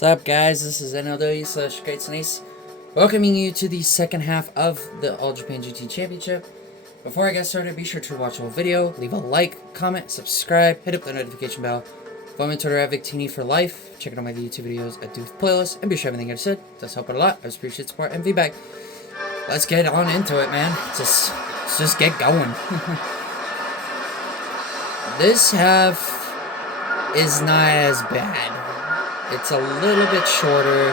What's up, guys? This is NLW/Great welcoming you to the second half of the All Japan GT Championship. Before I get started, be sure to watch the whole video, leave a like, comment, subscribe, hit up the notification bell. Follow me on Twitter at Victini for life. Check out my YouTube videos at Doof Playlist, and be sure everything I just said does help out a lot. I just appreciate support and feedback. Let's get on into it, man. Let's just get going. This half is not as bad. It's a little bit shorter.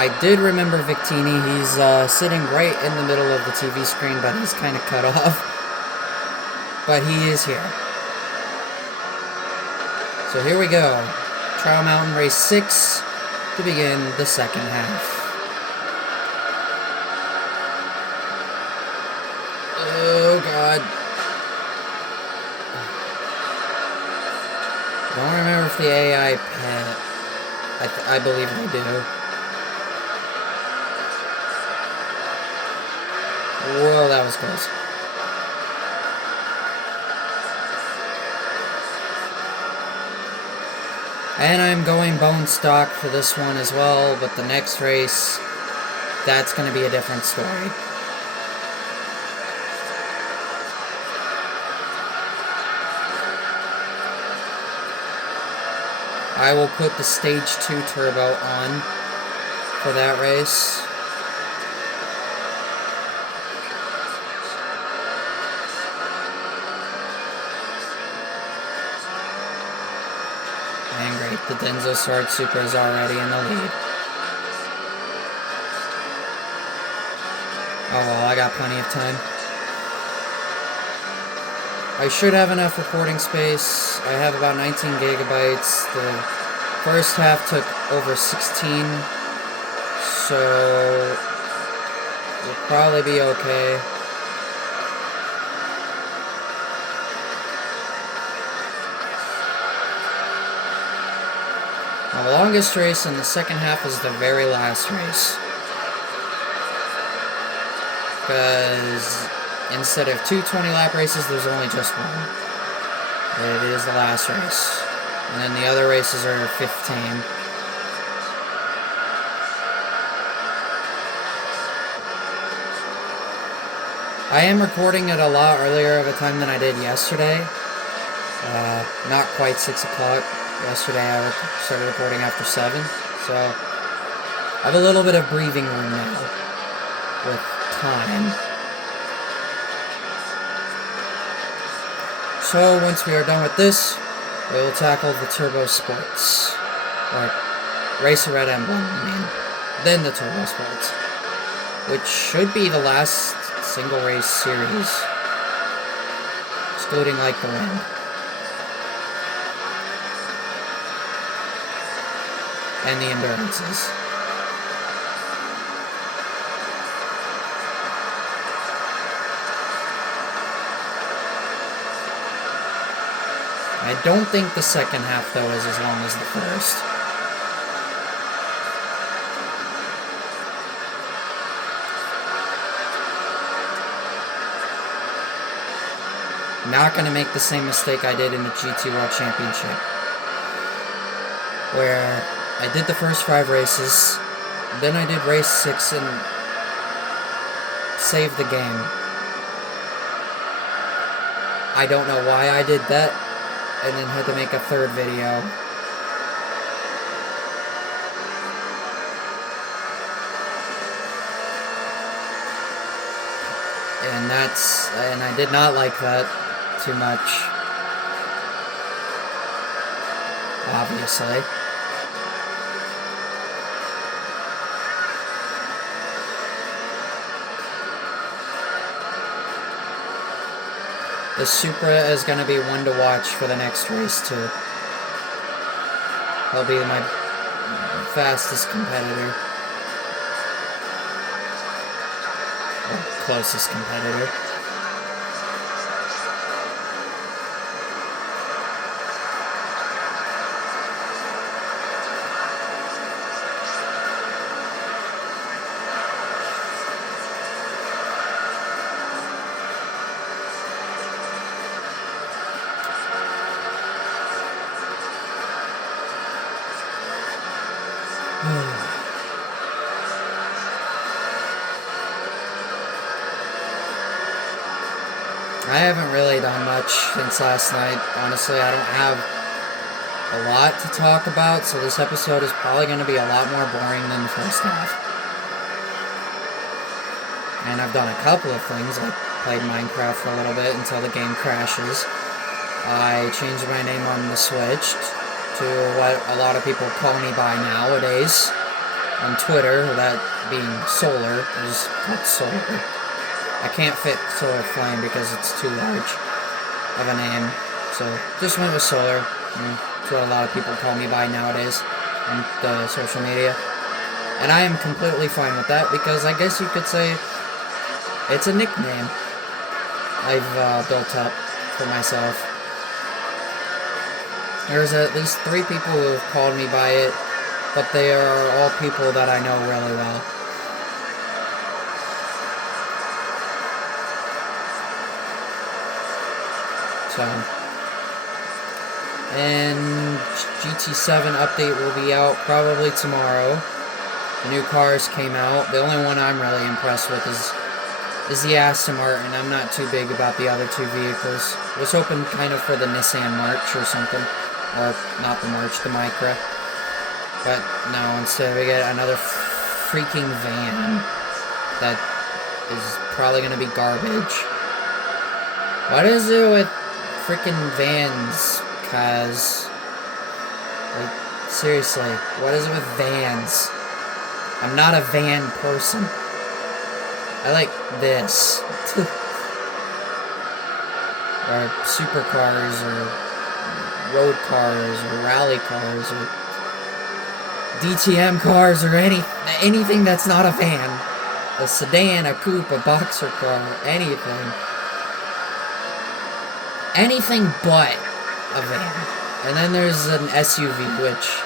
I did remember Victini. He's sitting right in the middle of the TV screen, but he's kind of cut off. But he is here. So here we go. Trial Mountain Race 6 to begin the second half. Oh, God. I don't remember if the AI pet. I believe they do. Whoa, that was close. And I'm going bone stock for this one as well, but the next race, that's going to be a different story. I will put the Stage 2 turbo on for that race. And great, the Denso Sword Super is already in the lead. Oh well, I got plenty of time. I should have enough recording space. I have about 19 gigabytes. The first half took over 16, so we'll probably be okay. The longest race in the second half is the very last race, because instead of two 20-lap races, there's only just one. It is the last race. And then the other races are 15. I am recording it a lot earlier of a time than I did yesterday. Not quite 6 o'clock. Yesterday I started recording after 7. So I have a little bit of breathing room now with time. So once we are done with this, we will tackle the Turbo Sports, or Racer Red Emblem, I mean, then the Turbo Sports, which should be the last single race series, excluding like the wind. And the endurances. I don't think the second half, though, is as long as the first. Not going to make the same mistake I did in the GT World Championship, where I did the first 5 races, then I did race 6 and saved the game. I don't know why I did that, and then had to make a third video. And I did not like that too much, obviously. The Supra is going to be one to watch for the next race, too. He'll be my fastest competitor. Or closest competitor. I haven't really done much since last night. Honestly, I don't have a lot to talk about, so this episode is probably going to be a lot more boring than the first half. And I've done a couple of things, like played Minecraft for a little bit until the game crashes. I changed my name on the Switch to what a lot of people call me by nowadays on Twitter, that being Solar, is called Solar. I can't fit Solar Flame because it's too large of a name, so just went with Solar. That's what a lot of people call me by nowadays on the social media. And I am completely fine with that because I guess you could say it's a nickname I've built up for myself. There's at least 3 people who have called me by it, but they are all people that I know really well. So, and GT7 update will be out probably tomorrow. The new cars came out. The only one I'm really impressed with is the Aston Martin. I'm not too big about the other 2 vehicles. I was hoping kind of for the Nissan March or something. Or, not the March, the Micra. But, no, instead we get another freaking van that is probably going to be garbage. What is it with freaking vans, cuz? Like, seriously, what is it with vans? I'm not a van person. I like this. Or supercars, or road cars, or rally cars, or DTM cars, or anything that's not a van. A sedan, a coupe, a boxer car, anything. Anything but a van. And then there's an SUV, which,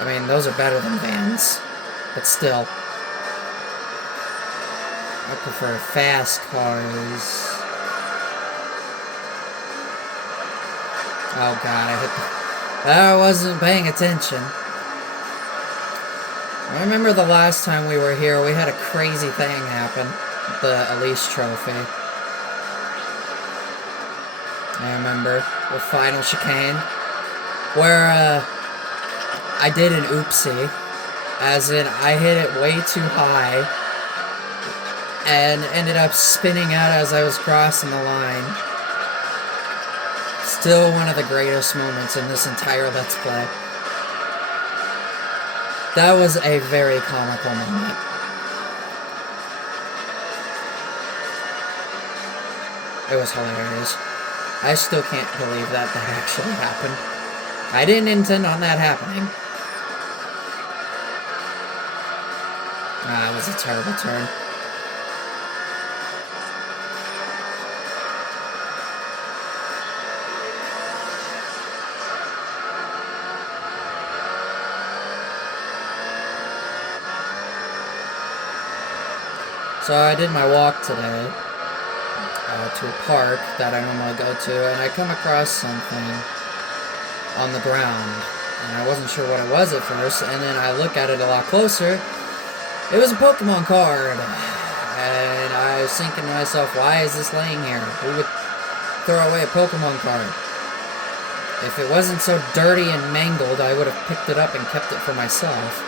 I mean, those are better than vans. But still. I prefer fast cars. Oh god, I wasn't paying attention. I remember the last time we were here, we had a crazy thing happen. The Elise Trophy. I remember the final chicane, where I did an oopsie, as in I hit it way too high, and ended up spinning out as I was crossing the line. Still one of the greatest moments in this entire Let's Play. That was a very comical moment. It was hilarious. I still can't believe that actually happened. I didn't intend on that happening. That was a terrible turn. So I did my walk today to a park that I normally go to, and I come across something on the ground, and I wasn't sure what it was at first, and then I look at it a lot closer. It was a Pokemon card, and I was thinking to myself, why is this laying here? Who would throw away a Pokemon card? If it wasn't so dirty and mangled, I would have picked it up and kept it for myself.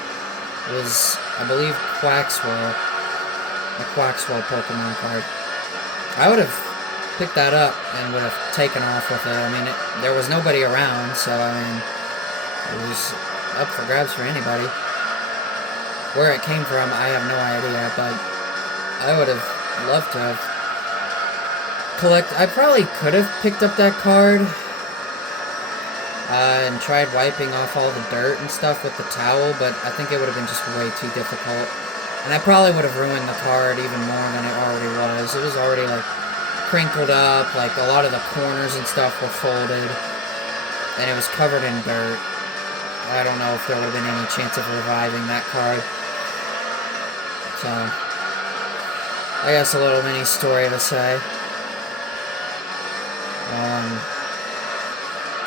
It was, I believe, Quaxwell. A Quaxwell Pokemon card. I would have picked that up and would have taken off with it. I mean, there was nobody around, so, I mean, it was up for grabs for anybody. Where it came from, I have no idea, but I would have loved to have I probably could have picked up that card and tried wiping off all the dirt and stuff with the towel, but I think it would have been just way too difficult. And I probably would have ruined the card even more than it already was. It was already, like, crinkled up, like, a lot of the corners and stuff were folded, and it was covered in dirt. I don't know if there would have been any chance of reviving that card. So, I guess a little mini story to say while I'm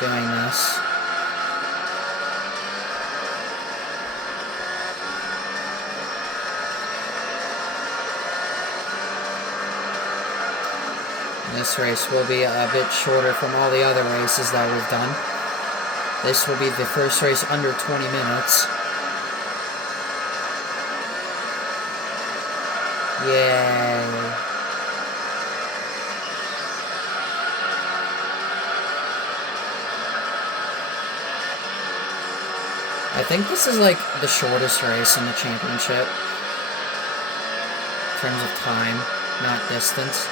doing this. This race will be a bit shorter from all the other races that we've done. This will be the first race under 20 minutes. Yay. I think this is like the shortest race in the championship. In terms of time, not distance.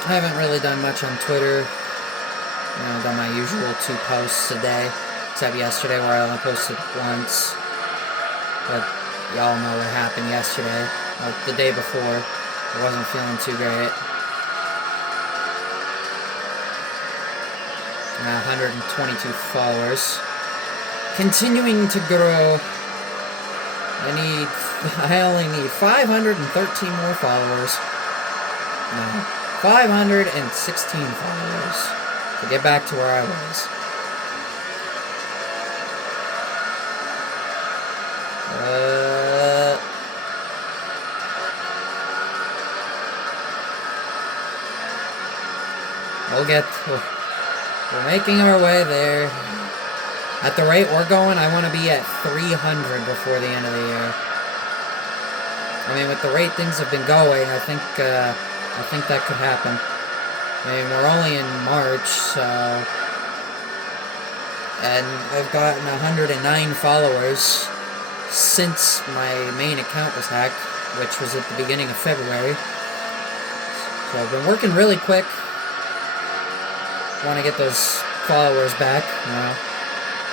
I haven't really done much on Twitter. Done my usual 2 posts a day, except yesterday where I only posted once. But y'all know what happened yesterday. The day before, I wasn't feeling too great. 122 followers. Continuing to grow. I only need 513 more followers. No. 516 followers to get back to where I was. We're making our way there. At the rate we're going, I want to be at 300 before the end of the year. I mean, with the rate things have been going, I think that could happen. I mean, we're only in March, so... And I've gotten 109 followers since my main account was hacked, which was at the beginning of February. So I've been working really quick. Want to get those followers back,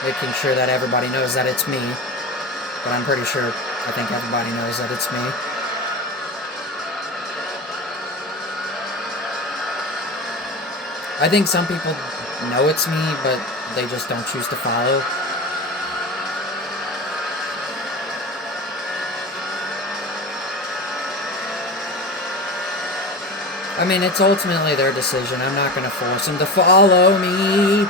making sure that everybody knows that it's me. But I'm pretty sure, I think everybody knows that it's me. I think some people know it's me, but they just don't choose to follow. I mean, it's ultimately their decision. I'm not going to force them to follow me.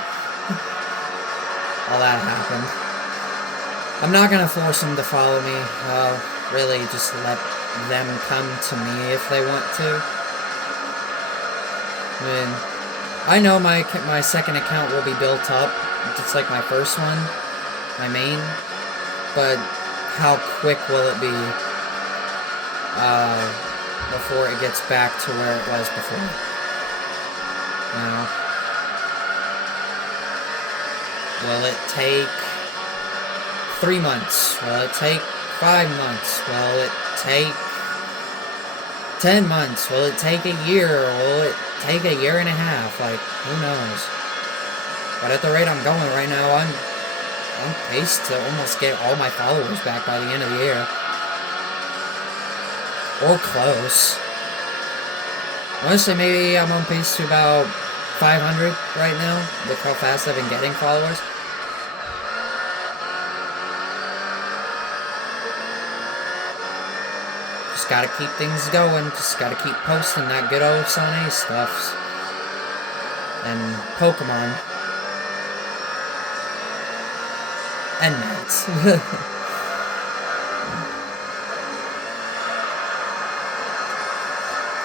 All that happened. I'm not going to force them to follow me. I'll really just let them come to me if they want to. I mean, I know my second account will be built up. It's like my first one, my main. But how quick will it be before it gets back to where it was before? Will it take 3 months? Will it take 5 months? Will it take 10 months? Will it take a year? Will it take a year and a half? Like, who knows? But at the rate I'm going right now, I'm paced to almost get all my followers back by the end of the year. Or close. Honestly, maybe I'm on pace to about 500 right now, with how fast I've been getting followers. Just gotta keep things going, just gotta keep posting that good old Sonic stuff. And Pokemon. And Mets.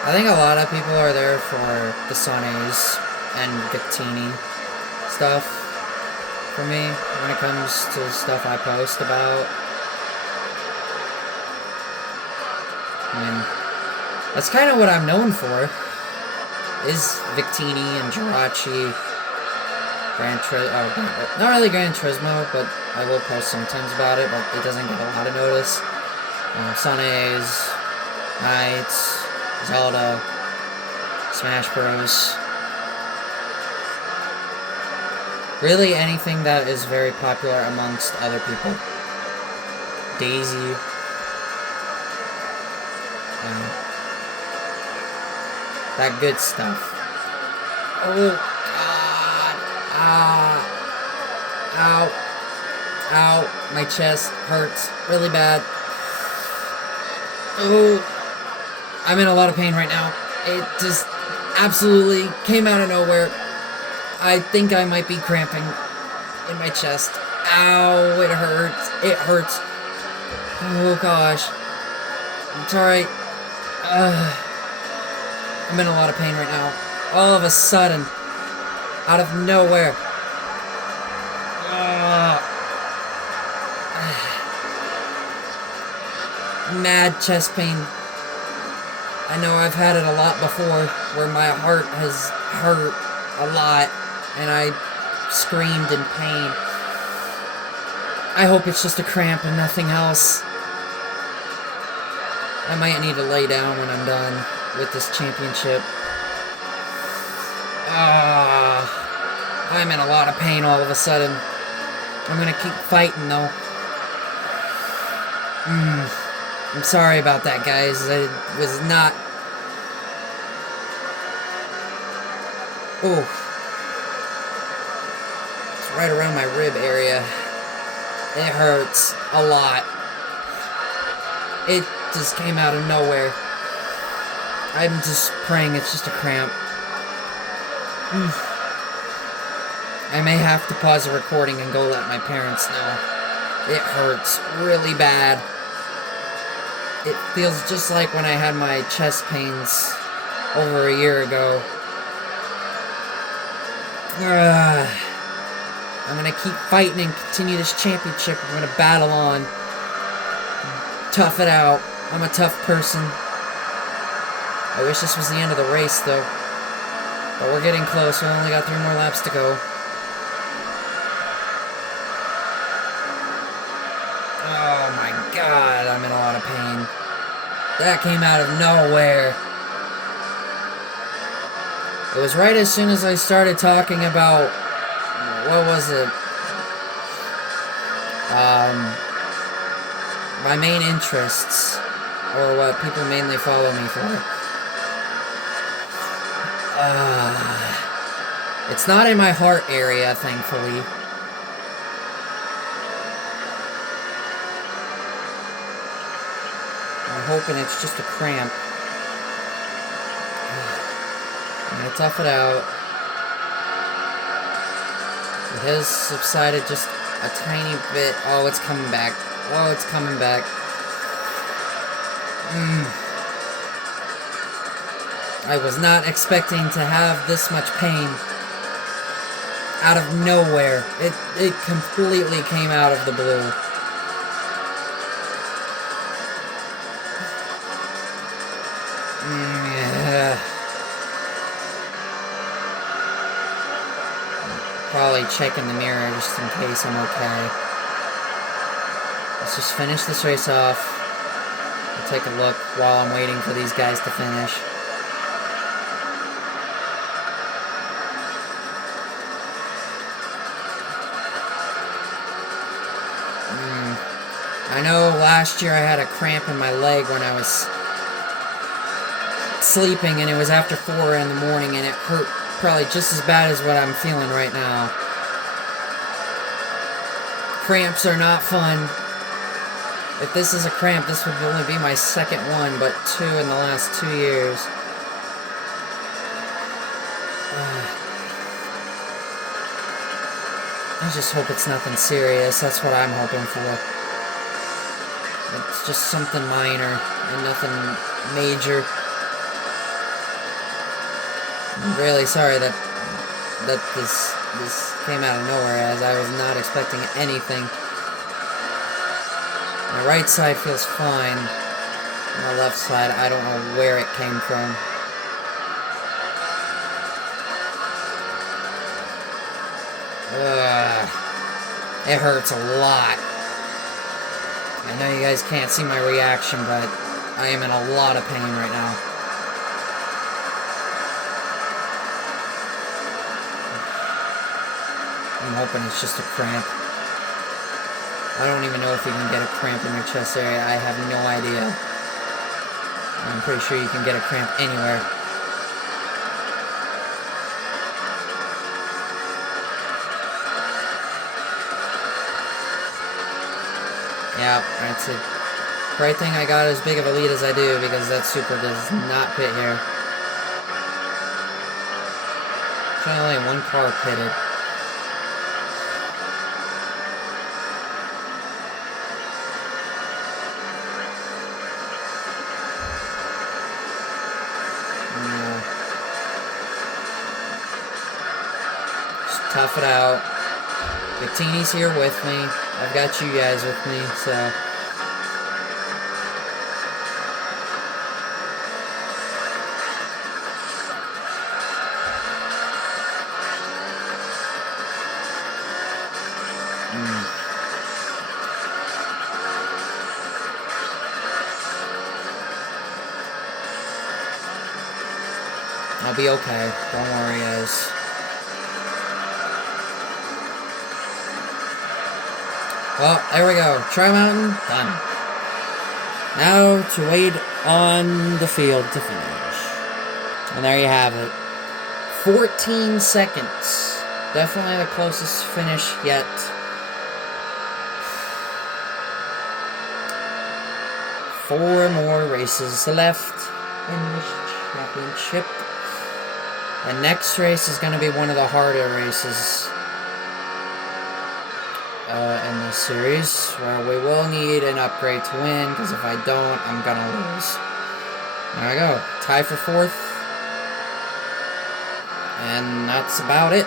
I think a lot of people are there for the Sonays and Victini stuff for me when it comes to stuff I post about. I mean, that's kind of what I'm known for, is Victini and Jirachi, not really Gran Turismo, but I will post sometimes about it, but it doesn't get a lot of notice. Sonays, Knights, Zelda, Smash Bros. Really anything that is very popular amongst other people. Daisy. That good stuff. Oh, God. Ow. Ow. My chest hurts really bad. Oh. I'm in a lot of pain right now. It just absolutely came out of nowhere. I think I might be cramping in my chest. Ow. It hurts. It hurts. Oh, gosh. It's alright. I'm in a lot of pain right now. All of a sudden, out of nowhere. Mad chest pain. I know I've had it a lot before, where my heart has hurt a lot, and I screamed in pain. I hope it's just a cramp and nothing else. I might need to lay down when I'm done with this championship. I'm in a lot of pain all of a sudden. I'm gonna keep fighting though. I'm sorry about that, guys. I was not... Oh. It's right around my rib area. It hurts a lot. It just came out of nowhere. I'm just praying it's just a cramp. I may have to pause the recording and go let my parents know. It hurts really bad. It feels just like when I had my chest pains over a year ago. I'm gonna keep fighting and continue this championship. I'm gonna battle on. Tough it out. I'm a tough person. I wish this was the end of the race, though. But we're getting close. We only got 3 more laps to go. Oh my god, I'm in a lot of pain. That came out of nowhere. It was right as soon as I started talking about... What was it? My main interests. Or what people mainly follow me for. It's not in my heart area, thankfully. I'm hoping it's just a cramp. I'm gonna tough it out. It has subsided just a tiny bit. Oh, it's coming back. Oh, it's coming back. I was not expecting to have this much pain. Out of nowhere. It completely came out of the blue. Probably check in the mirror just in case I'm okay. Let's just finish this race off. I'll take a look while I'm waiting for these guys to finish. I know last year I had a cramp in my leg when I was sleeping, and it was after 4 in the morning, and it hurt probably just as bad as what I'm feeling right now. Cramps are not fun. If this is a cramp, this would only be my second one, but 2 in the last 2 years. I just hope it's nothing serious. That's what I'm hoping for. It's just something minor and nothing major. I'm really sorry that this came out of nowhere, as I was not expecting anything. My right side feels fine. My left side, I don't know where it came from. It hurts a lot. I know you guys can't see my reaction, but I am in a lot of pain right now. I'm hoping it's just a cramp. I don't even know if you can get a cramp in your chest area. I have no idea. I'm pretty sure you can get a cramp anywhere. Yeah, it's a great thing I got as big of a lead as I do, because that super does not pit here. There's only one car pitted. Just tough it out. Victini's here with me. I've got you guys with me, so... I'll be okay. Don't worry, guys. Well, there we go. Tri-Mountain, done. Now to wait on the field to finish. And there you have it. 14 seconds. Definitely the closest finish yet. Four more races left in this championship. And next race is going to be one of the harder races in this series, where we will need an upgrade to win, because if I don't, I'm going to lose. There we go. Tie for fourth. And that's about it.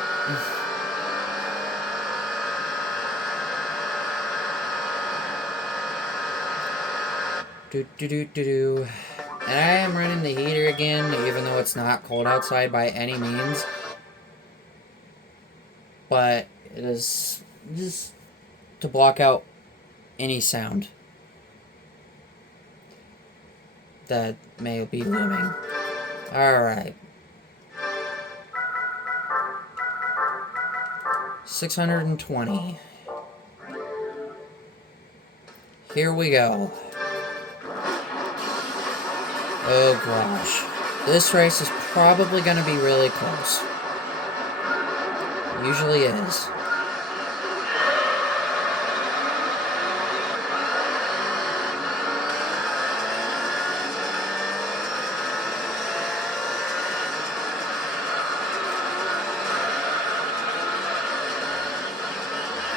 And I am running the heater again, even though it's not cold outside by any means. But it is just to block out any sound that may be looming. Alright. 620. Here we go. Oh gosh. This race is probably going to be really close. Usually is.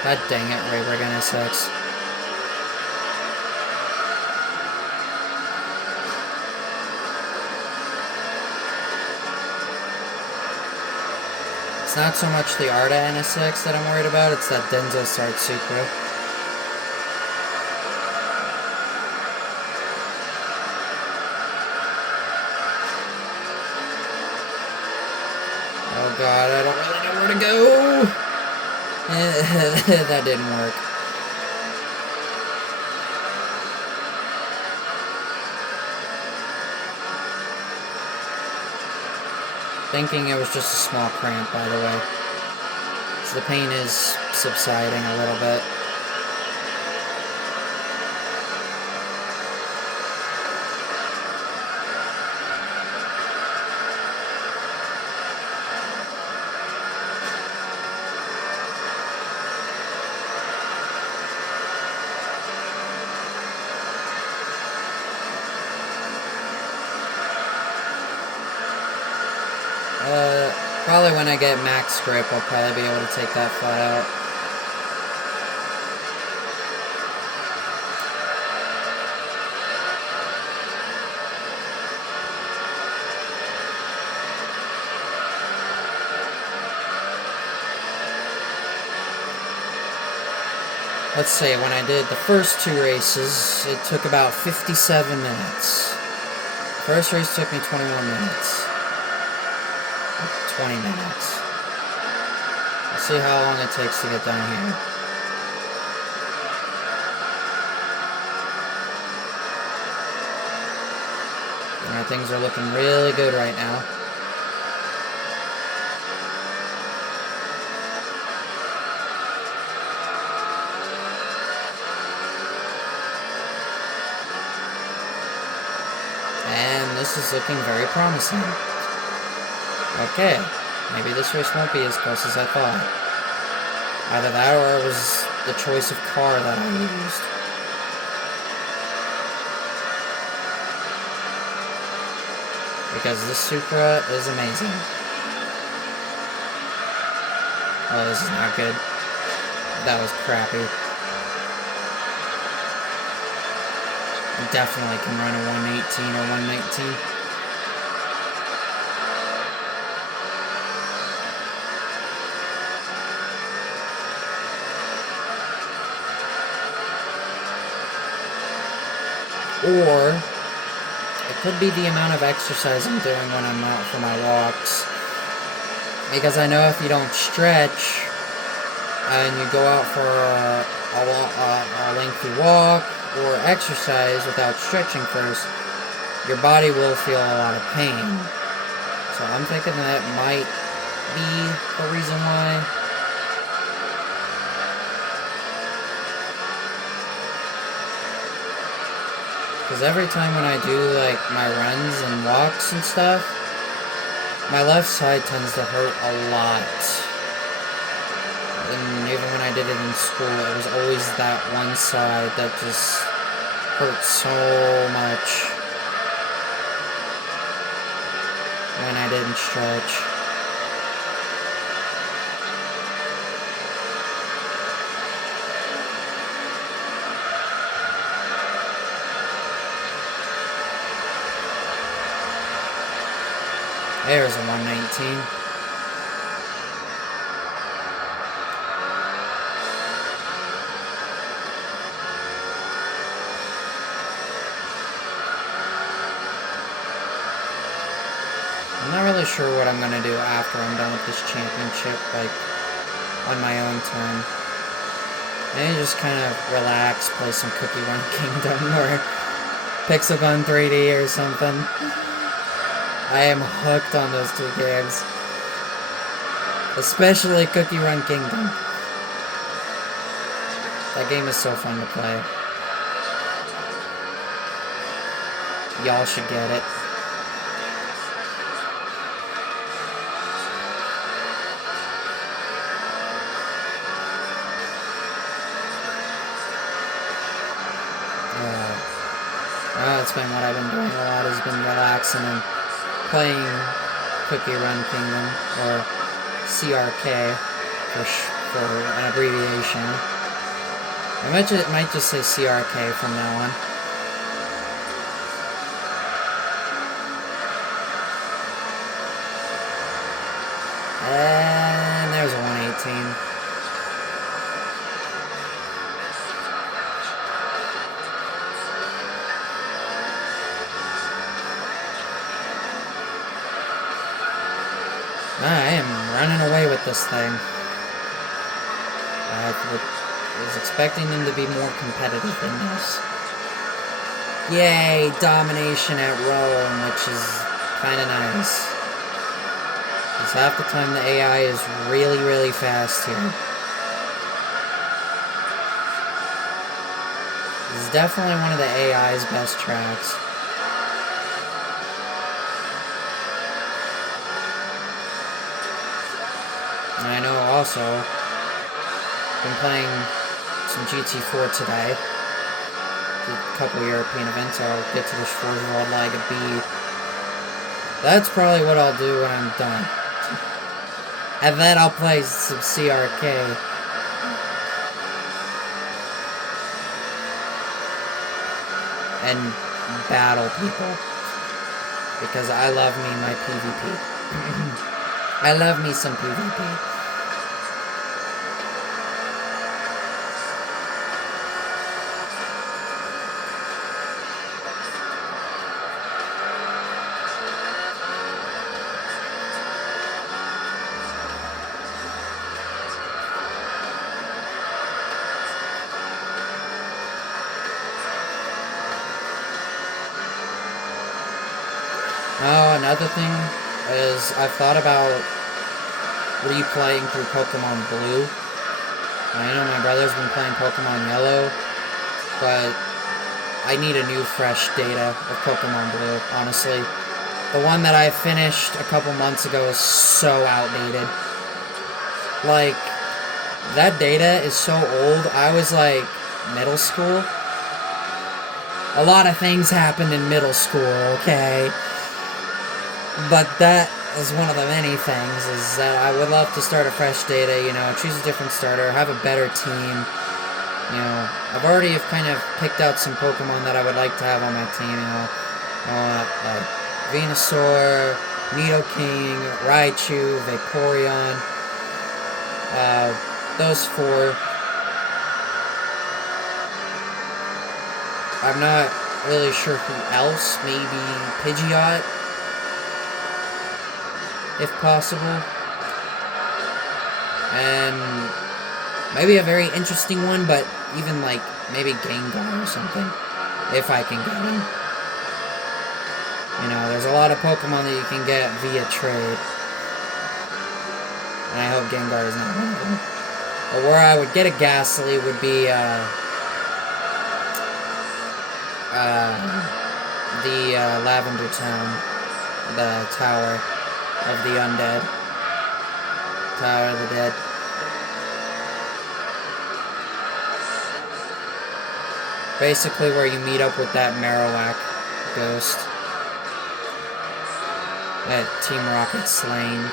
God dang it, Ray, we're gonna 6. It's not so much the Arda NS6 that I'm worried about, it's that Denzo starts Supra. Oh god, I don't really know where to go! That didn't work. Thinking it was just a small cramp, by the way. So the pain is subsiding a little bit. Probably when I get max grip, I'll probably be able to take that flat out. Let's say when I did the first 2 races, it took about 57 minutes. The first race took me 21 minutes. 20 minutes. Let's see how long it takes to get down here. Alright, things are looking really good right now. And this is looking very promising. Okay, maybe this race won't be as close as I thought. Either that or it was the choice of car that I used. because this Supra is amazing. Oh, this is not good. That was crappy. Definitely can run a 118 or 119. Or it could be the amount of exercise I'm doing when I'm out for my walks. Because I know if you don't stretch and you go out for a lengthy walk or exercise without stretching first, your body will feel a lot of pain. So I'm thinking that might be the reason why. Because every time when I do like my runs and walks and stuff, my left side tends to hurt a lot. And even when I did it in school, it was always that one side that just hurt so much when I didn't stretch. There's a 119. I'm not really sure what I'm gonna do after I'm done with this championship, like, on my own time. Maybe just kind of relax, play some Cookie Run Kingdom or Pixelgun 3D or something. I am hooked on those two games. Especially Cookie Run Kingdom. That game is so fun to play. Y'all should get it. That's been what I've been doing a lot, has been relaxing and playing Cookie Run Kingdom, or CRK for an abbreviation. I might just say CRK from now on. And there's a 118. I am running away with this thing. I was expecting them to be more competitive than this. Yay, domination at Rome, which is kind of nice. Because half the time the AI is really, really fast here. This is definitely one of the AI's best tracks. And I know also, been playing some GT4 today. Did a couple European events. I'll get to the Forza World Liga B. That's probably what I'll do when I'm done. And then I'll play some CRK. And battle people. Because I love me my PvP. I love me some PvP. Oh, another thing is I've thought about replaying through Pokemon Blue. I know my brother's been playing Pokemon Yellow, but I need a new fresh data of Pokemon Blue, honestly. The one that I finished a couple months ago is so outdated. Like, that data is so old. I was like middle school. A lot of things happened in middle school, okay? But that is one of the many things, is that I would love to start a fresh data, you know, choose a different starter, have a better team. You know, I've already have kind of picked out some Pokemon that I would like to have on my team, you know. I want, like, Venusaur, Nidoking, Raichu, Vaporeon. Those four. I'm not really sure who else. Maybe Pidgeot, if possible. And maybe a very interesting one, but even like maybe Gengar or something, if I can get him. You know, there's a lot of Pokemon that you can get via trade. And I hope Gengar is not one of them. But where I would get a Ghastly would be, the Lavender Town. The Tower of the Undead. Tower of the Dead. Basically where you meet up with that Marowak ghost. That Team Rocket slain.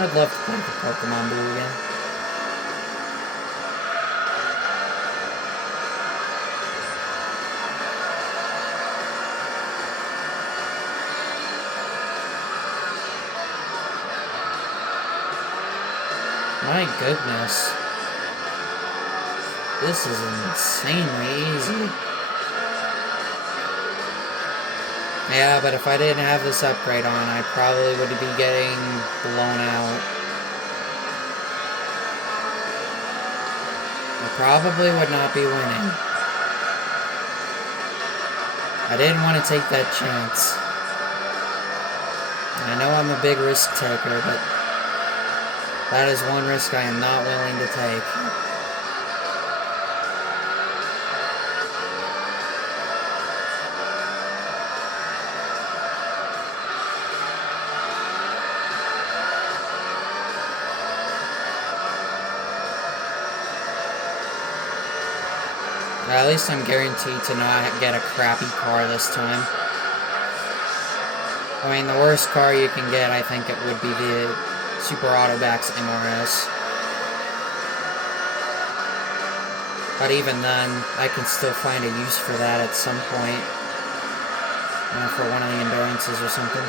I'd love to play the Pokemon Blue again. My goodness. This is insanely easy. Yeah, but if I didn't have this upgrade on, I probably would be getting blown out. I probably would not be winning. I didn't want to take that chance. I know I'm a big risk taker, but that is one risk I am not willing to take. At least I'm guaranteed to not get a crappy car this time. I mean, the worst car you can get, I think it would be the Super Autobax MRS. But even then, I can still find a use for that at some point. You know, for one of the endurances or something.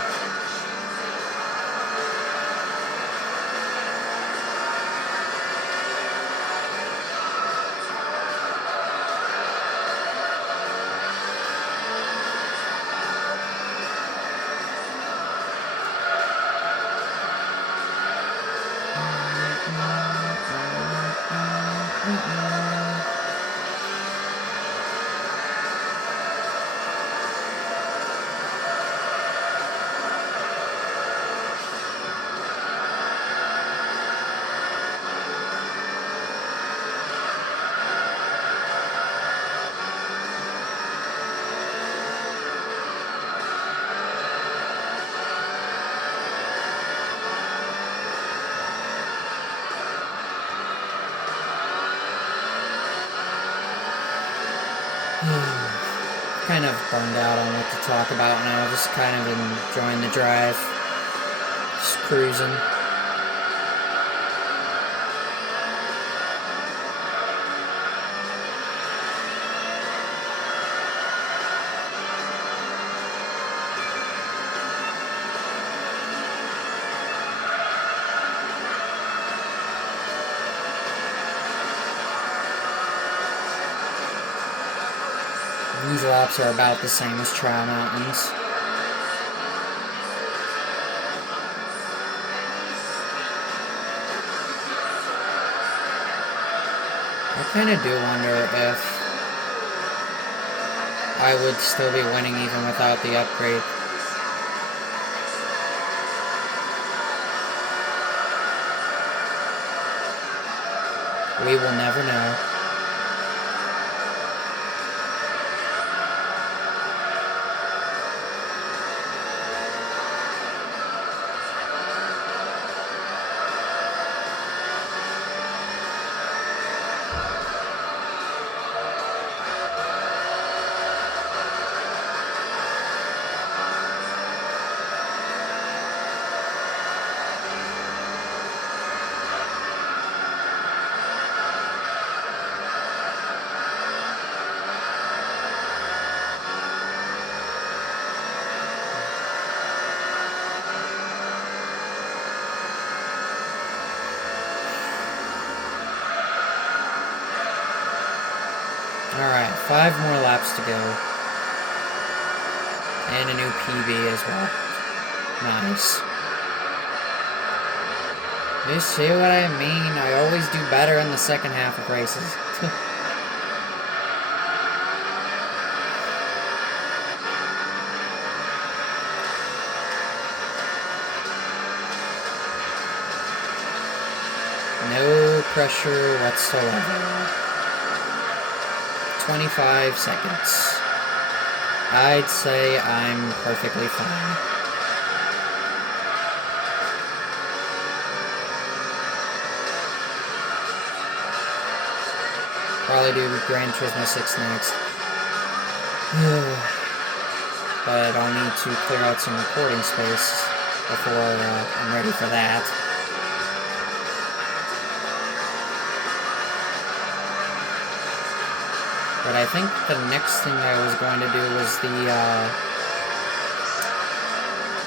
Kind of burned out on what to talk about now, just kind of enjoying the drive. Just cruising. These laps are about the same as Trial Mountains. I kind of do wonder if I would still be winning even without the upgrade. We will never know. Alright, 5 more laps to go. And a new PB as well. Nice. You see what I mean? I always do better in the second half of races. No pressure whatsoever. 25 seconds. I'd say I'm perfectly fine. Probably do Gran Turismo 6 next. But I'll need to clear out some recording space before I'm ready for that. But I think the next thing I was going to do was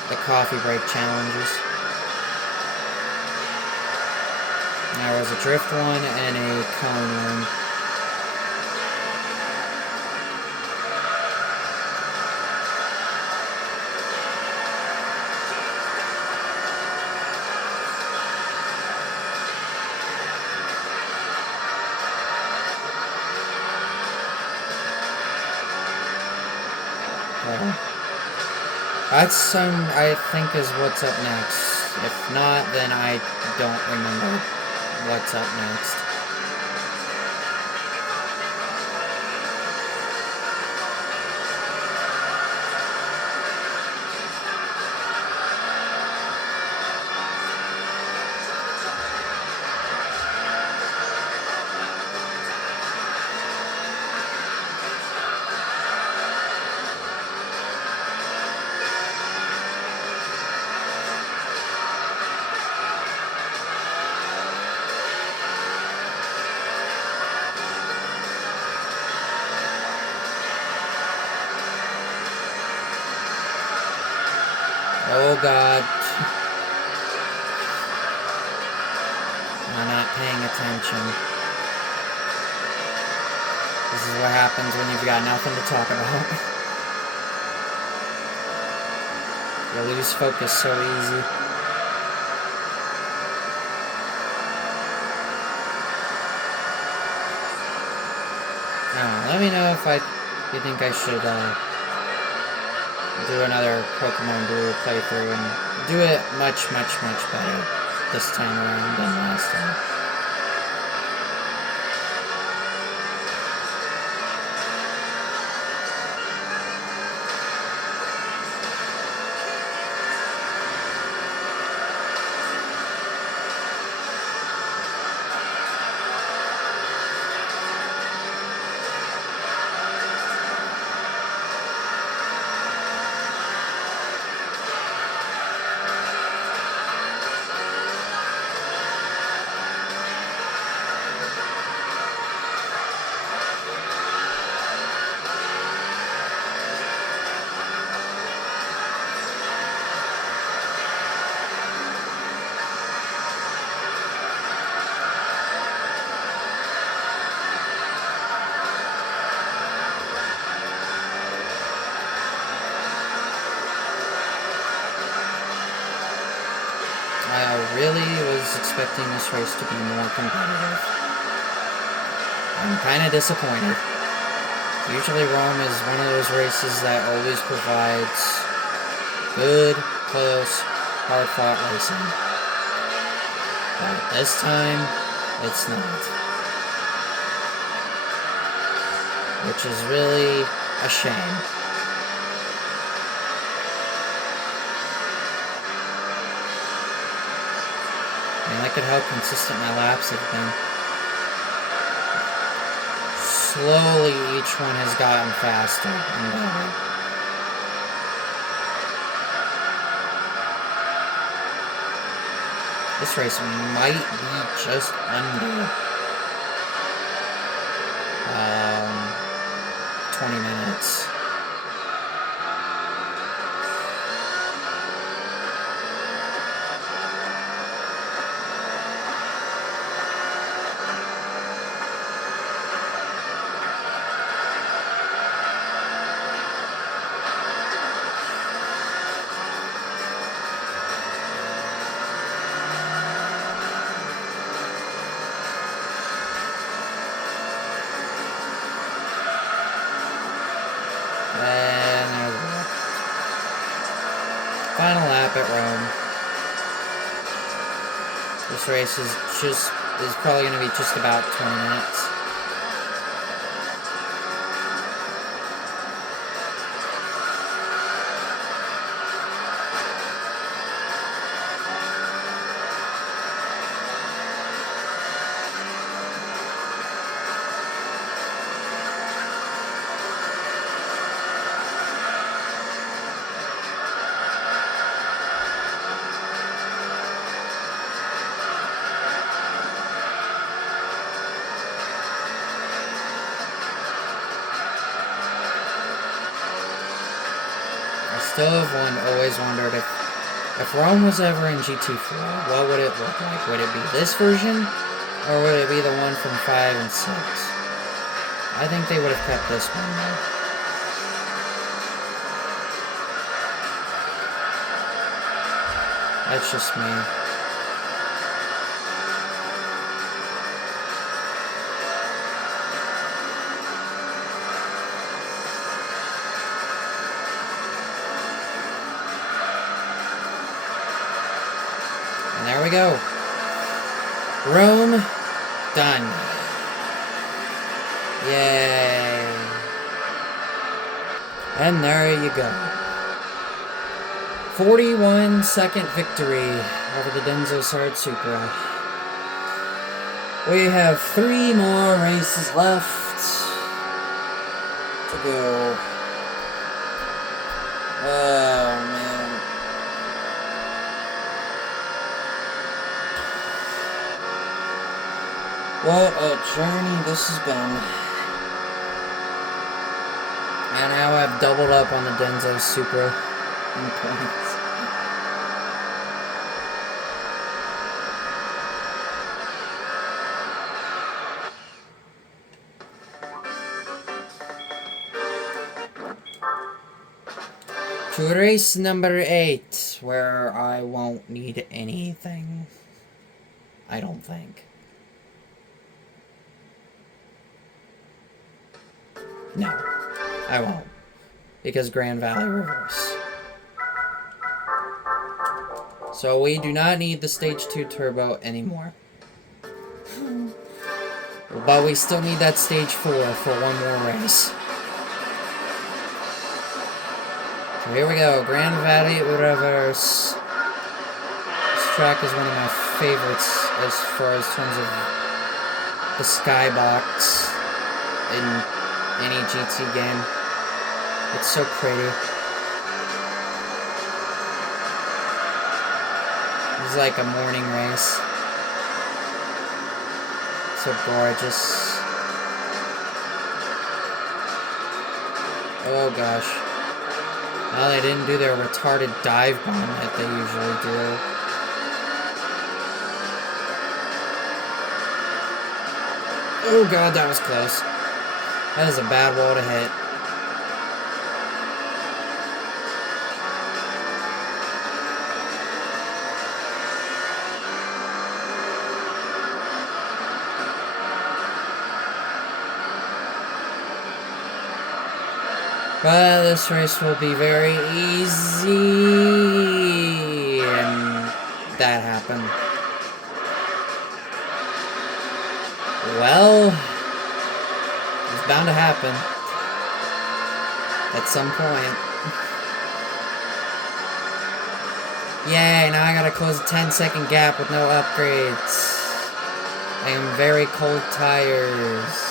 the coffee break challenges. There was a drift one and a cone one. That's I think is what's up next. If not, then I don't remember what's up next. Oh God. I'm not paying attention. This is what happens when you've got nothing to talk about. You lose focus so easy. Now, let me know if you think I should do another Pokemon Blue playthrough and do it much, much, much better this time around than last time. I really was expecting this race to be more competitive. I'm kind of disappointed. Usually Rome is one of those races that always provides good, close, hard-fought racing. But this time, it's not. Which is really a shame. And look at how consistent my laps have been. Slowly, each one has gotten faster and better. This race might be just under 20 minutes. lap at Rome. This race is probably going to be just about 20 minutes. Still have always wondered if Rome was ever in GT4, what would it look like? Would it be this version, or would it be the one from 5 and 6? I think they would have kept this one, though. That's just me. And there we go. Rome, done. Yay. And there you go. 41-second victory over the Denso Sard Supra. We have 3 more races left to go. Oh, man. What a journey this has been. And now I've doubled up on the Denso Supra in points. To race number 8, where I won't need anything. I don't think. No, I won't. Because Grand Valley reverse. So we do not need the Stage 2 Turbo anymore. But we still need that Stage 4 for one more race. So here we go, Grand Valley reverse. This track is one of my favorites as far as terms of the skybox in any GT game. It's so pretty. It's like a morning race. So gorgeous. Oh gosh. Well, they didn't do their retarded dive bomb that they usually do. Oh god, that was close. That is a bad wall to hit. But this race will be very easy, and that happened. Well, it's bound to happen at some point. Yay, now I gotta close a 10-second gap with no upgrades. I am very cold tires.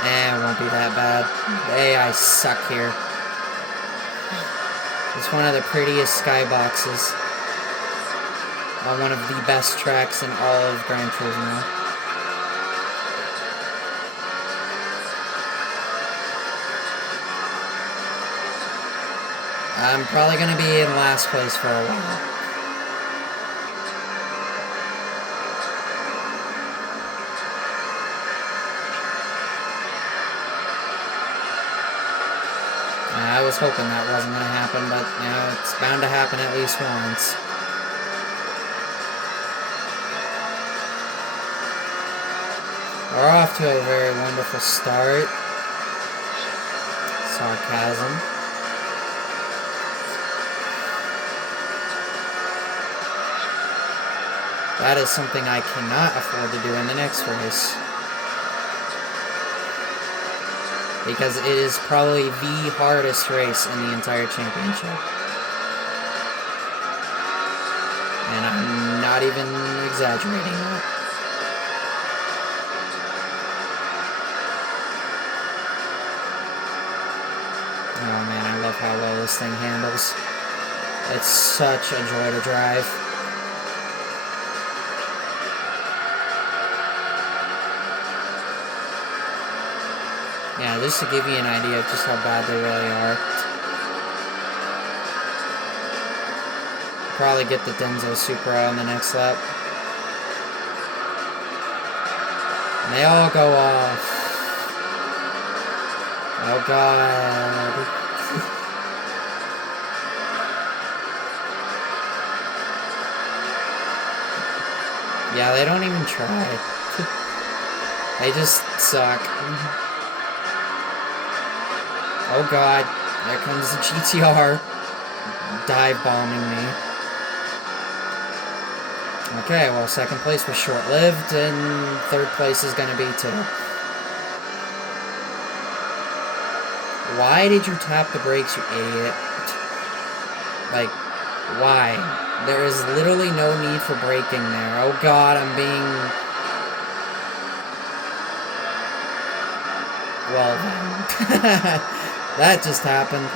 It won't be that bad. Hey, I suck here. It's one of the prettiest skyboxes on one of the best tracks in all of Gran Turismo. I'm probably going to be in last place for a while. I was hoping that wasn't going to happen, but, you know, it's bound to happen at least once. We're off to a very wonderful start. Sarcasm. That is something I cannot afford to do in the next race. Because it is probably the hardest race in the entire championship. And I'm not even exaggerating that. Oh man, I love how well this thing handles. It's such a joy to drive. Yeah, just to give you an idea of just how bad they really are. Probably get the Denso Supra on the next lap. And they all go off. Oh god. Yeah, they don't even try. They just suck. Oh god, there comes the GTR dive bombing me. Okay, well, second place was short-lived, and third place is gonna be too. Why did you tap the brakes, you idiot? Like, why? There is literally no need for braking there. Oh god, I'm being... Well then. That just happened.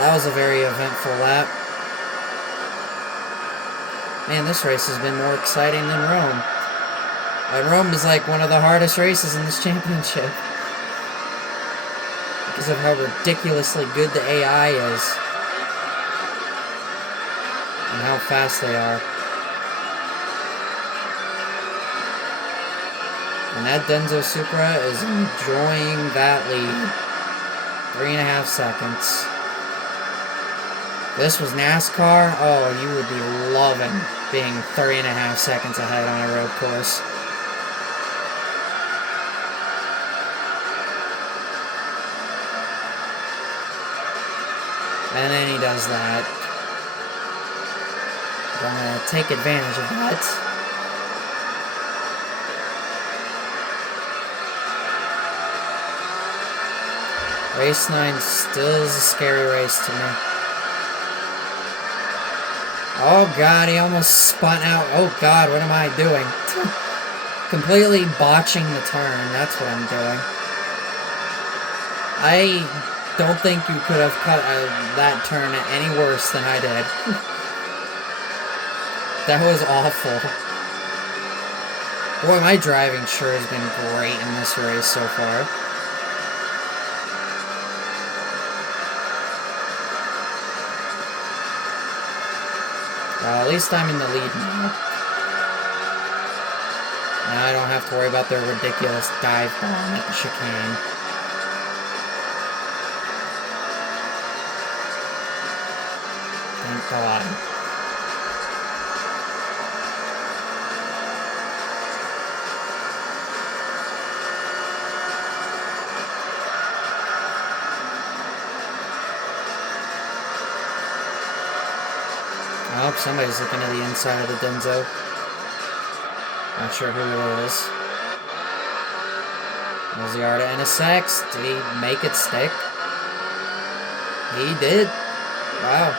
That was a very eventful lap. Man, this race has been more exciting than Rome. And Rome is like one of the hardest races in this championship. Because of how ridiculously good the AI is. And how fast they are. And that Denso Supra is enjoying that lead. 3.5 seconds. If this was NASCAR, oh, you would be loving being 3.5 seconds ahead on a road course. And then he does that. Gonna take advantage of that. Race 9 still is a scary race to me. Oh god, he almost spun out. Oh god, what am I doing? Completely botching the turn, that's what I'm doing. I don't think you could have cut that turn any worse than I did. That was awful. Boy, my driving sure has been great in this race so far. Well, at least I'm in the lead now. Now I don't have to worry about their ridiculous dive bomb at the chicane. Thank God. I hope somebody's looking at the inside of the Denso. Not sure who it is. Was the Arta NSX? Did he make it stick? He did. Wow.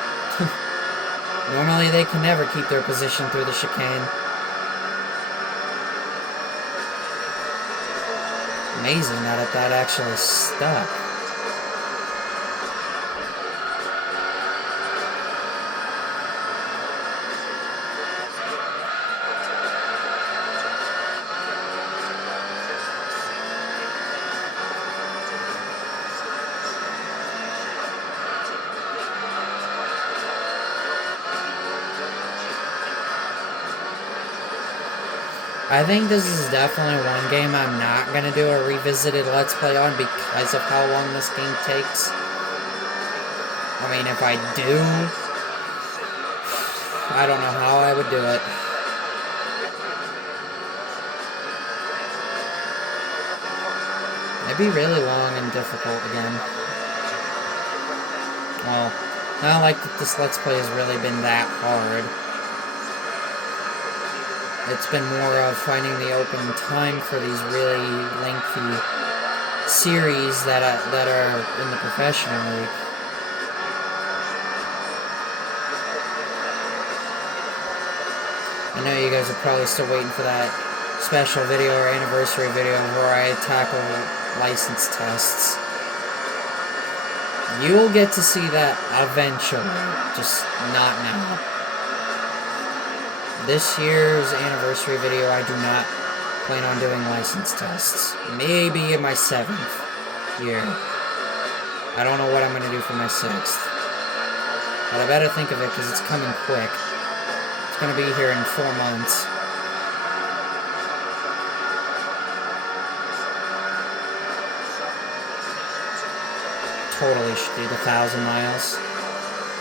Normally they can never keep their position through the chicane. Amazing that actually stuck. I think this is definitely one game I'm not going to do a revisited Let's Play on because of how long this game takes. I mean, if I do, I don't know how I would do it. It'd be really long and difficult again. Well, Not like that this Let's Play has really been that hard. It's been more of finding the open time for these really lengthy series that are in the professional league. I know you guys are probably still waiting for that special video or anniversary video where I tackle license tests. You'll get to see that eventually, just not now. This year's anniversary video, I do not plan on doing license tests. Maybe in my 7th year. I don't know what I'm going to do for my 6th. But I better think of it because it's coming quick. It's going to be here in 4 months. Totally should do the 1,000 miles.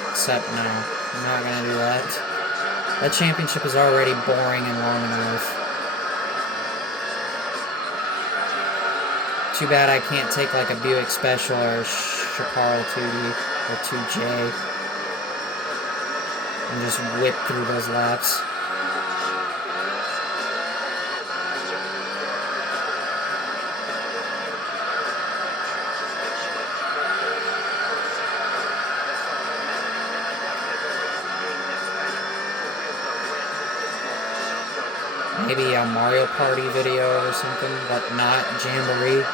Except, no. I'm not going to do that. That championship is already boring and long enough. Too bad I can't take like a Buick Special or Chaparral 2D or 2J and just whip through those laps. Maybe a Mario Party video or something, but not Jamboree.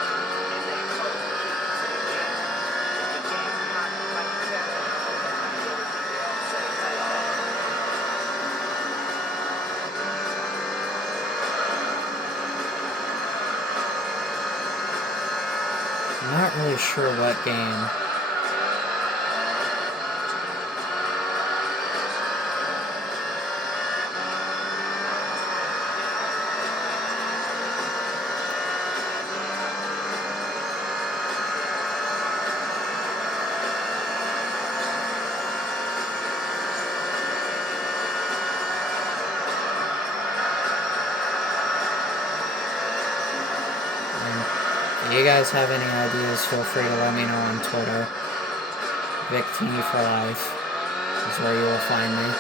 I'm not really sure what game. If you guys have any ideas, feel free to let me know on Twitter. VicT for life is where you will find me.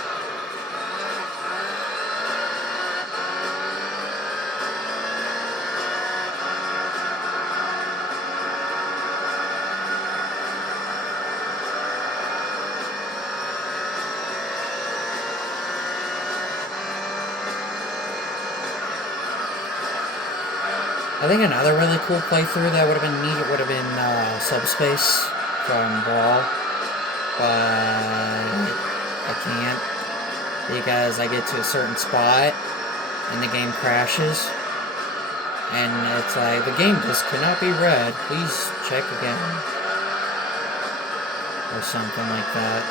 I think another really cool playthrough that would have been neat would have been Subspace from Brawl, but I can't because I get to a certain spot and the game crashes, and it's like, the game just cannot be read, please check again, or something like that.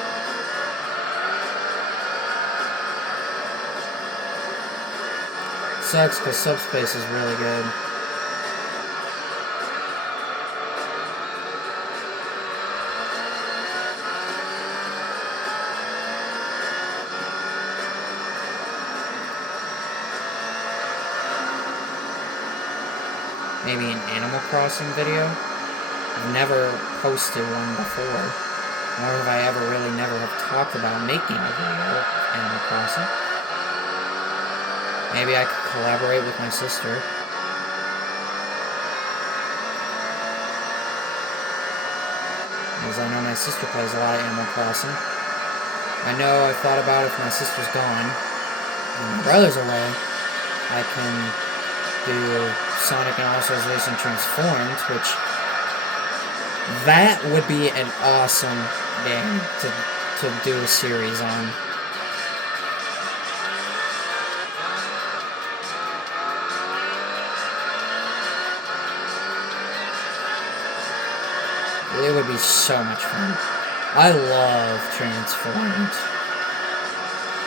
Sucks because Subspace is really good. Maybe an Animal Crossing video. I've never posted one before, nor have I ever really never have talked about making a video of Animal Crossing. Maybe I could collaborate with my sister. Because I know my sister plays a lot of Animal Crossing. I know I've thought about if my sister's gone and my brother's away, I can do Sonic and All-Stars Racing Transformed, which that would be an awesome game to do a series on. It would be so much fun. I love Transformed.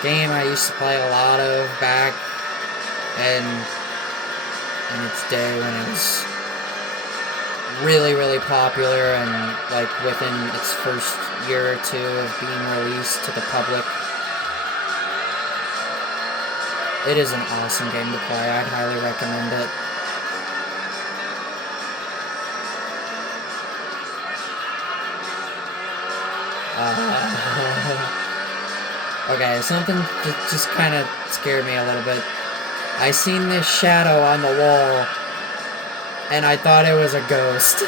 Game I used to play a lot of back in its day when it was really, really popular and like within its first year or two of being released to the public. It is an awesome game to play. I'd highly recommend it. Okay, something just kind of scared me a little bit. I seen this shadow on the wall, and I thought it was a ghost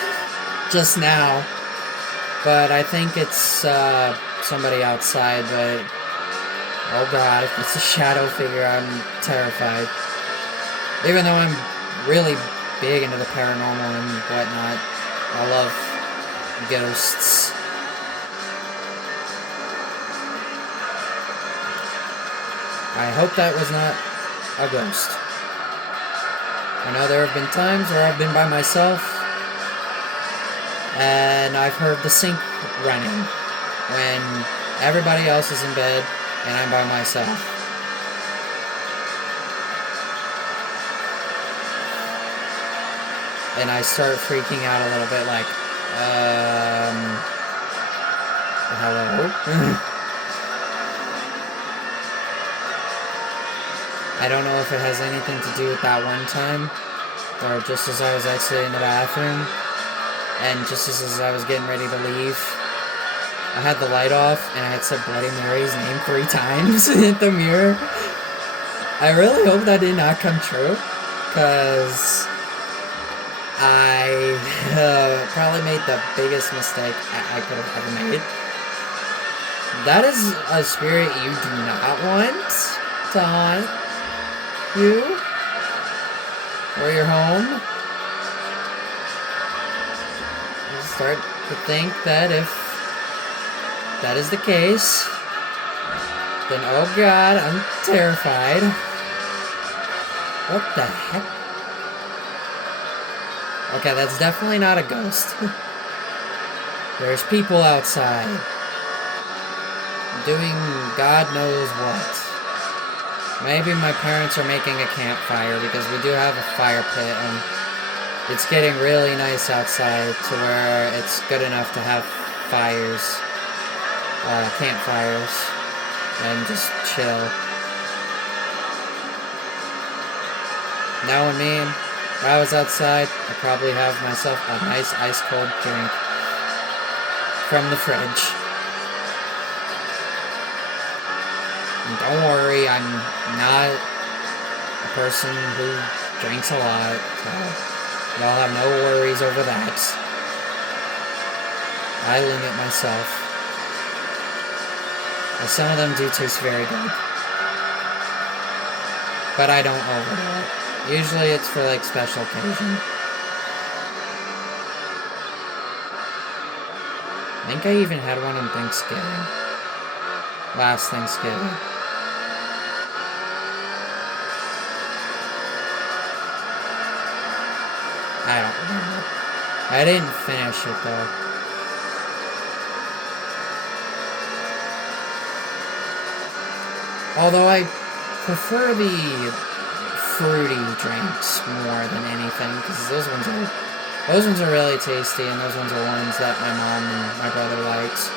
just now. But I think it's somebody outside, but oh god, if it's a shadow figure, I'm terrified. Even though I'm really big into the paranormal and whatnot, I love ghosts. I hope that was not a ghost. I know there have been times where I've been by myself and I've heard the sink running when everybody else is in bed and I'm by myself. And I start freaking out a little bit like, hello? I don't know if it has anything to do with that one time, or just as I was exiting the bathroom, and just as I was getting ready to leave, I had the light off, and I had said Bloody Mary's name 3 times in the mirror. I really hope that did not come true, because I probably made the biggest mistake I could have ever made. That is a spirit you do not want to haunt you or your home. You start to think that if that is the case, then oh god, I'm terrified. What the heck? Okay, that's definitely not a ghost. There's people outside doing God knows what. Maybe my parents are making a campfire because we do have a fire pit and it's getting really nice outside to where it's good enough to have fires, campfires, and just chill. Now if I was outside, I'd probably have myself a nice ice cold drink from the fridge. And don't worry, I'm not a person who drinks a lot, so y'all have no worries over that. I limit myself. And some of them do taste very good. But I don't overdo it. Usually it's for like special occasion. I think I even had one on Thanksgiving. Last Thanksgiving. I don't remember. I didn't finish it though. Although I prefer the fruity drinks more than anything, because those ones are really tasty, and those ones are ones that my mom and my brother likes.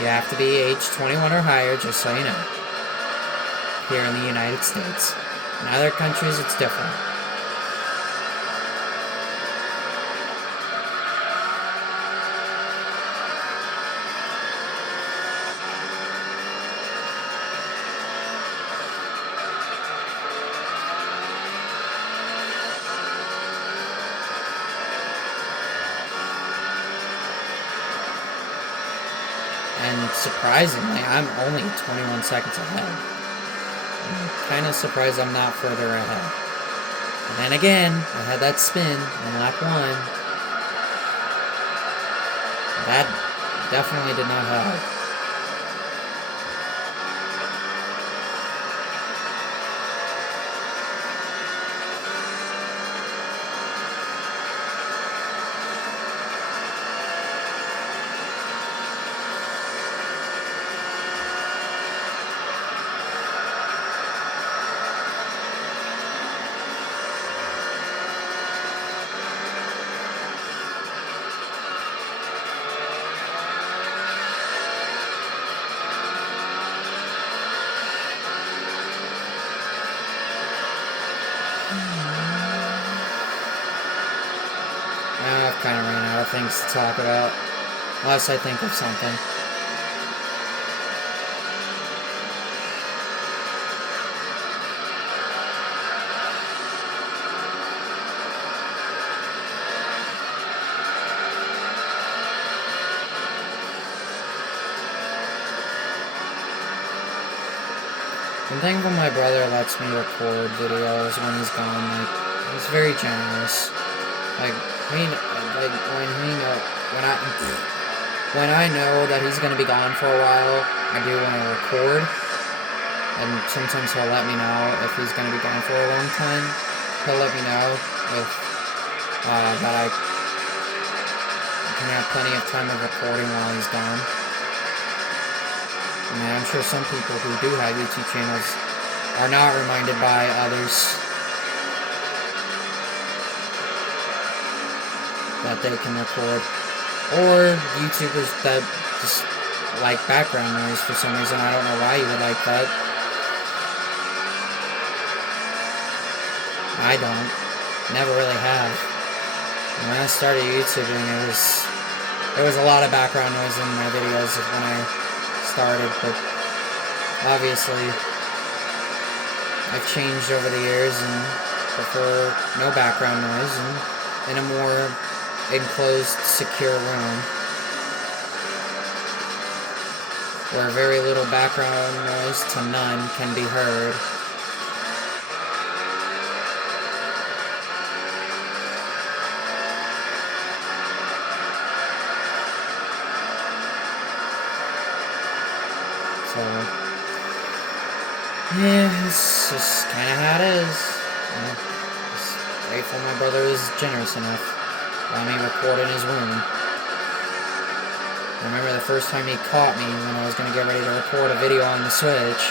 You have to be age 21 or higher, just so you know. Here in the United States. In other countries, it's different. And surprisingly, I'm only 21 seconds ahead. I'm kind of surprised I'm not further ahead. And then again, I had that spin on lap 1. That definitely did not help. I've kind of ran out of things to talk about. Unless I think of something. I'm thankful my brother lets me record videos when he's gone. Like, he's very generous. Like, when I know that he's gonna be gone for a while, I do want to record. And sometimes he'll let me know if he's gonna be gone for a long time. He'll let me know if that I can have plenty of time of recording while he's gone. I mean, I'm sure some people who do have YouTube channels are not reminded by others that they can record. Or YouTubers that just like background noise for some reason. I don't know why you would like that. I don't. Never really have. When I started YouTubing, there was a lot of background noise in my videos when I started, but obviously I've changed over the years and prefer no background noise and in a more enclosed, secure room where very little background noise to none can be heard. So, yeah, it's just kind of how it is. You know, just grateful my brother was generous enough to let me record in his room. I remember the first time he caught me when I was going to get ready to record a video on the Switch.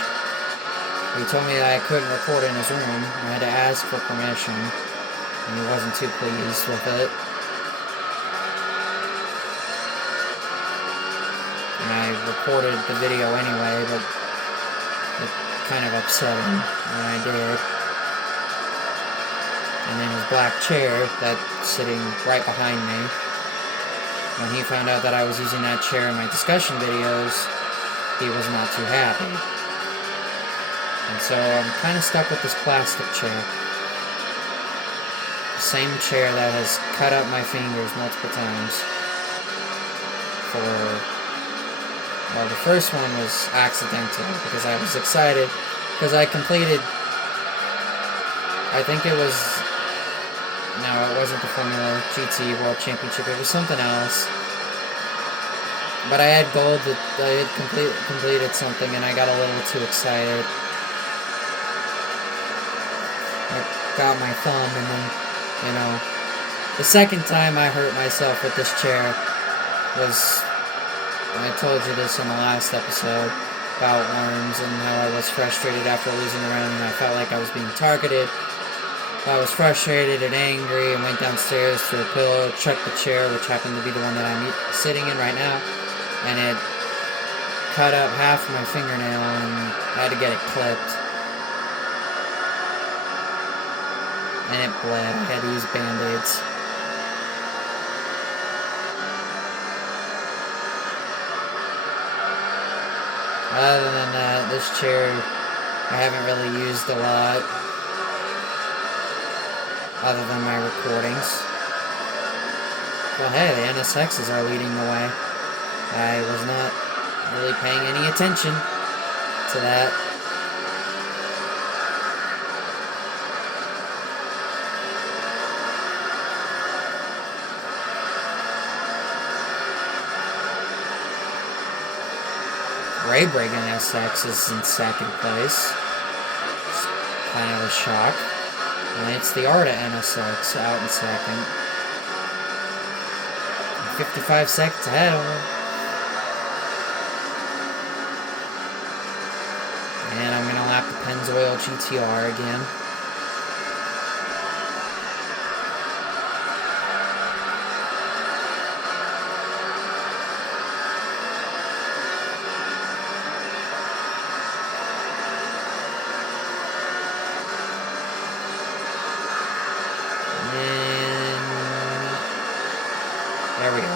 He told me that I couldn't record in his room. I had to ask for permission, and he wasn't too pleased with it. And I recorded the video anyway, but it kind of upset him when I did. And then his black chair that's sitting right behind me, when he found out that I was using that chair in my discussion videos, he was not too happy. And so I'm kind of stuck with this plastic chair. The same chair that has cut up my fingers multiple times. Well, the first one was accidental because I was excited because I completed, I think it was, no, it wasn't the Formula GT World Championship, it was something else. But I had gold that I had completed something and I got a little too excited. I got my thumb and then, you know, the second time I hurt myself with this chair was, I told you this on the last episode about worms and how I was frustrated after losing the round and I felt like I was being targeted. I was frustrated and angry and went downstairs to a pillow, checked the chair, which happened to be the one that I'm sitting in right now, and it cut up half my fingernail and I had to get it clipped. And it bled. I had to use Band-Aids. Other than that, this chair I haven't really used a lot. Other than my recordings. Well, hey, the NSXs are leading the way. I was not really paying any attention to that. Ray-Bragan SX is in second place. It's kind of a shock. And it's the Arta NSX out in second. 55 seconds ahead of him. And I'm going to lap the Pennzoil GTR again. There we go.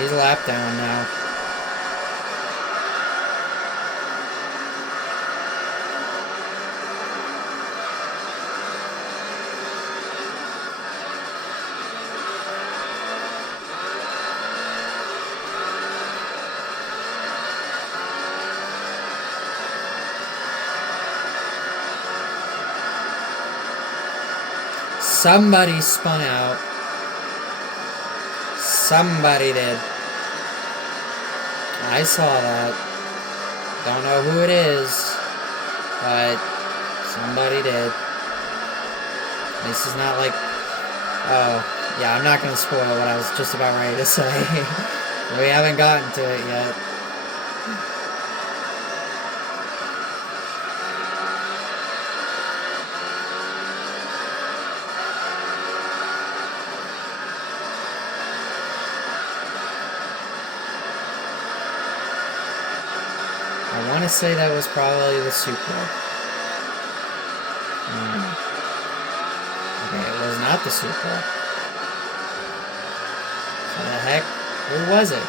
He's a lap down now. Somebody spun out. Somebody did. I saw that. Don't know who it is, but somebody did. This is not like... Oh, yeah, I'm not going to spoil what I was just about ready to say. We haven't gotten to it yet. I want to say that was probably the Supra. Okay, it was not the Supra. What the heck? Who was it?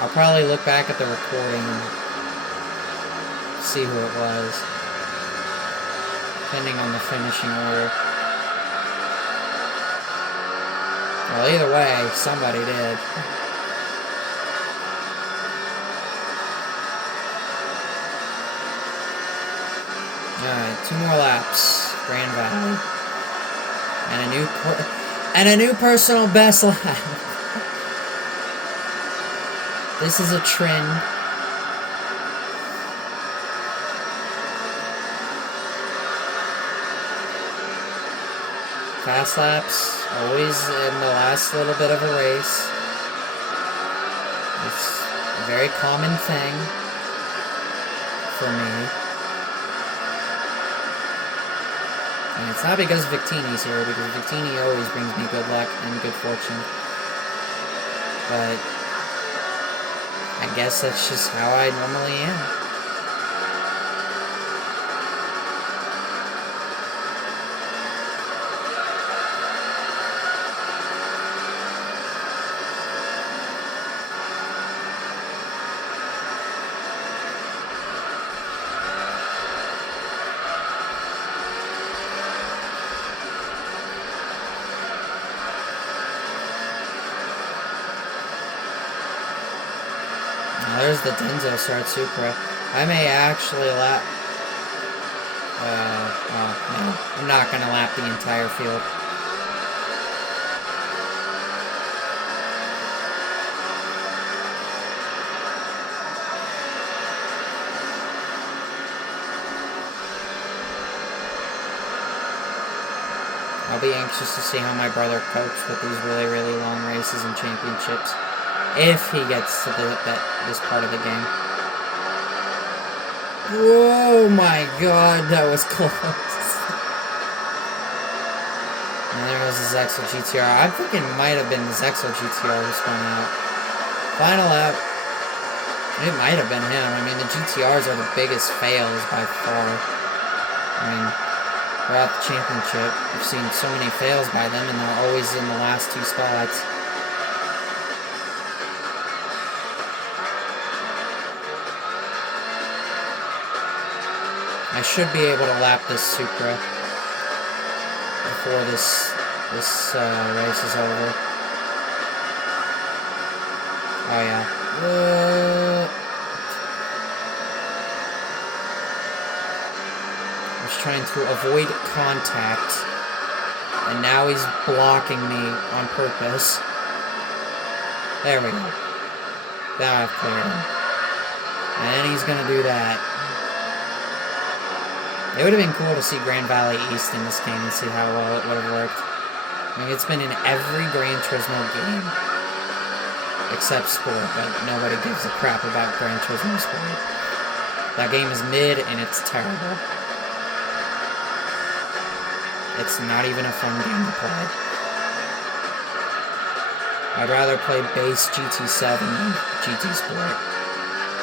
I'll probably look back at the recording and see who it was, depending on the finishing order. Well, either way, somebody did. Alright, 2 more laps. Gran Valley. And a new personal best lap. This is a trend. Fast laps, always in the last little bit of a race. It's a very common thing for me. And it's not because Victini's here, because Victini always brings me good luck and good fortune. But I guess that's just how I normally am. There's the Denso Start Supra. I may actually lap... no. I'm not gonna lap the entire field. I'll be anxious to see how my brother copes with these really, really long races and championships. If he gets to this part of the game. Whoa, my God, that was close. And there goes the Zexel GTR. I think it might have been the Zexel GTR who spun out. Final lap. It might have been him. I mean, the GTRs are the biggest fails by far. I mean, throughout the championship, I've seen so many fails by them, and they're always in the last 2 spots. I should be able to lap this Supra before this race is over. Oh yeah. I was trying to avoid contact, and now he's blocking me on purpose. There we go. Now I've cleared him. And he's gonna do that. It would have been cool to see Gran Valley East in this game and see how well it would have worked. I mean, it's been in every Gran Turismo game except Sport, but nobody gives a crap about Gran Turismo Sport. That game is mid and it's terrible. It's not even a fun game to play. I'd rather play base GT7 than GT Sport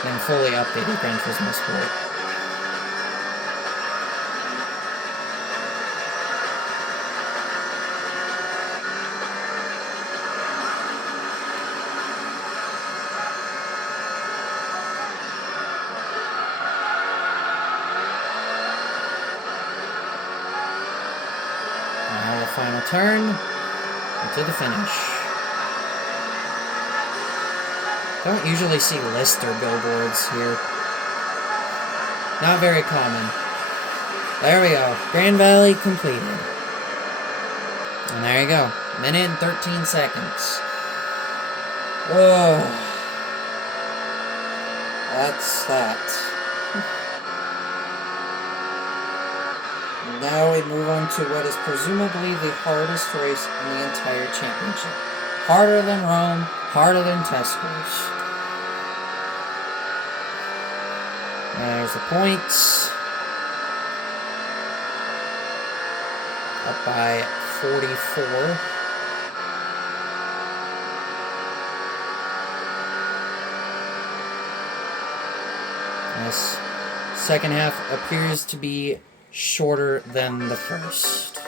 than fully updated Gran Turismo Sport. turn into the finish. Don't usually see Lister billboards here. Not very common. There we go. Grand Valley completed. And there you go. Minute and 13 seconds. Oh. That's that. And now we move on to what is presumably the hardest race in the entire championship. Harder than Rome, harder than test scores. There's the points. Up by 44. This second half appears to be shorter than the first.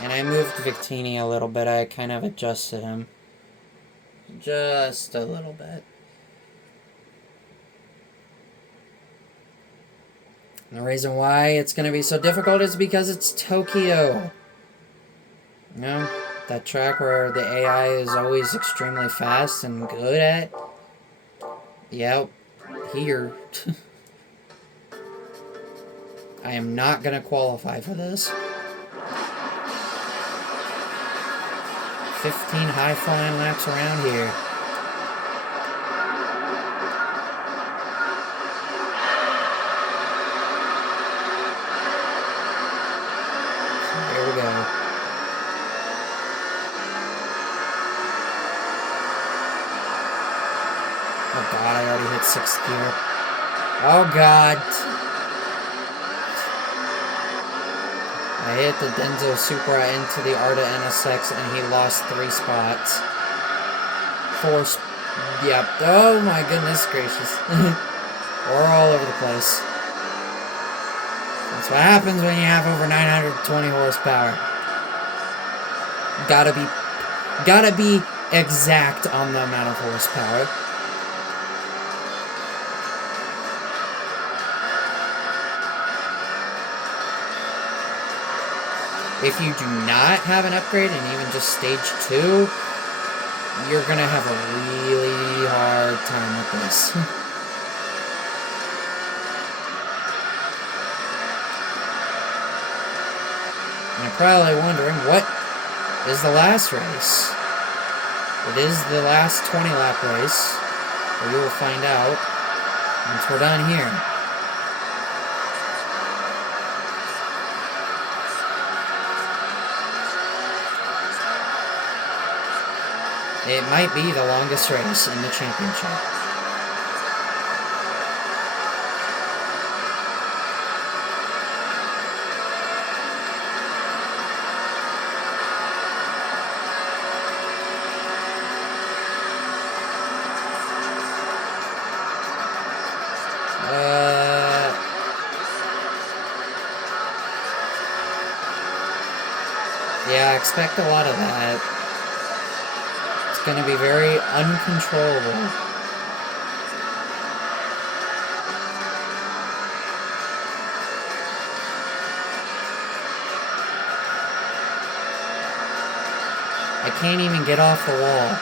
And I moved Victini a little bit. I kind of adjusted him. Just a little bit. And the reason why it's going to be so difficult is because it's Tokyo. You know, that track where the AI is always extremely fast and good at. Yep, here. I am not going to qualify for this. 15 high-flying laps around here. So here we go. Oh god, I already hit 6th gear. Oh god. I hit the Denso Supra into the Arta NSX and he lost 3 spots. 4 yep. Oh my goodness gracious. We're all over the place. That's what happens when you have over 920 horsepower. Gotta be exact on the amount of horsepower. If you do not have an upgrade and even just stage 2, you're gonna have a really hard time with this. And you're probably wondering, what is the last race? It is the last 20-lap race, but we will find out once we're done here. It might be the longest race in the championship. Yeah, I expect a lot of that. It's going to be very uncontrollable. I can't even get off the wall.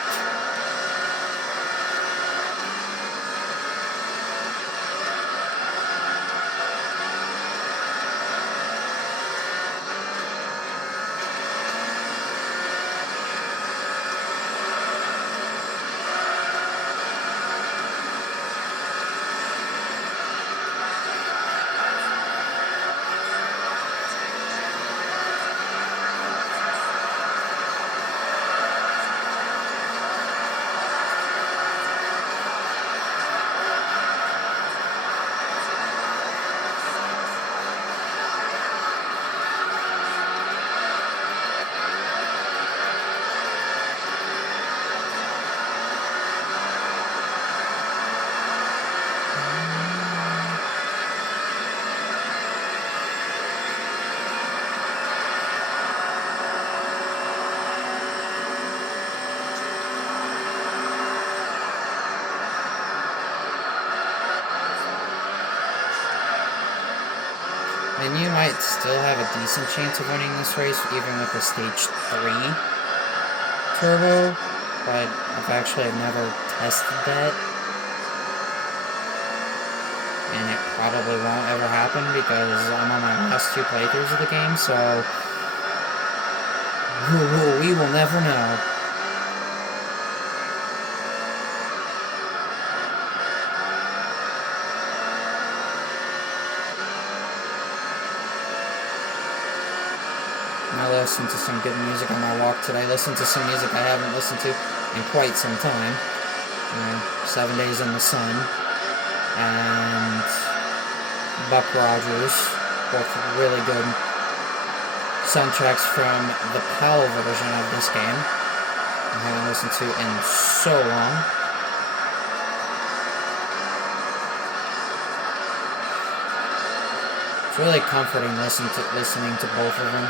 And you might still have a decent chance of winning this race, even with a stage 3 turbo, but I've never tested that. And it probably won't ever happen because I'm on my last 2 playthroughs of the game, so we will never know. I listened to some good music on my walk today. I listened to some music I haven't listened to in quite some time. You know, 7 Days in the Sun and Buck Rogers, both really good soundtracks from the PAL version of this game. I haven't listened to in so long. It's really comforting listening to both of them.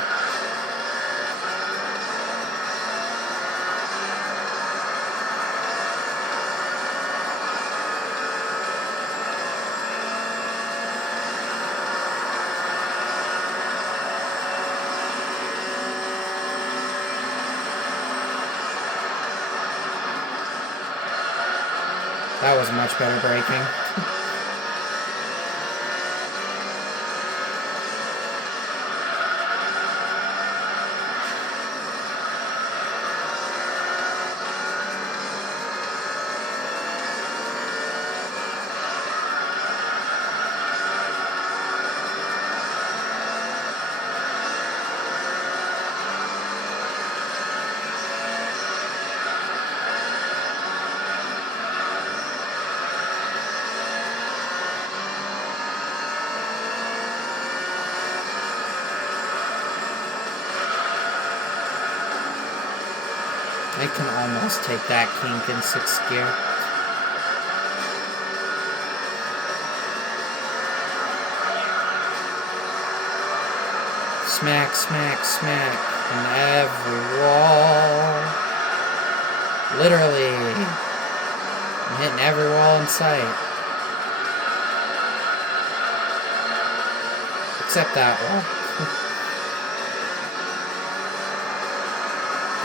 That was much better braking. I can almost take that kink in 6th gear. Smack, smack, smack on every wall. Literally. I'm hitting every wall in sight. Except that wall.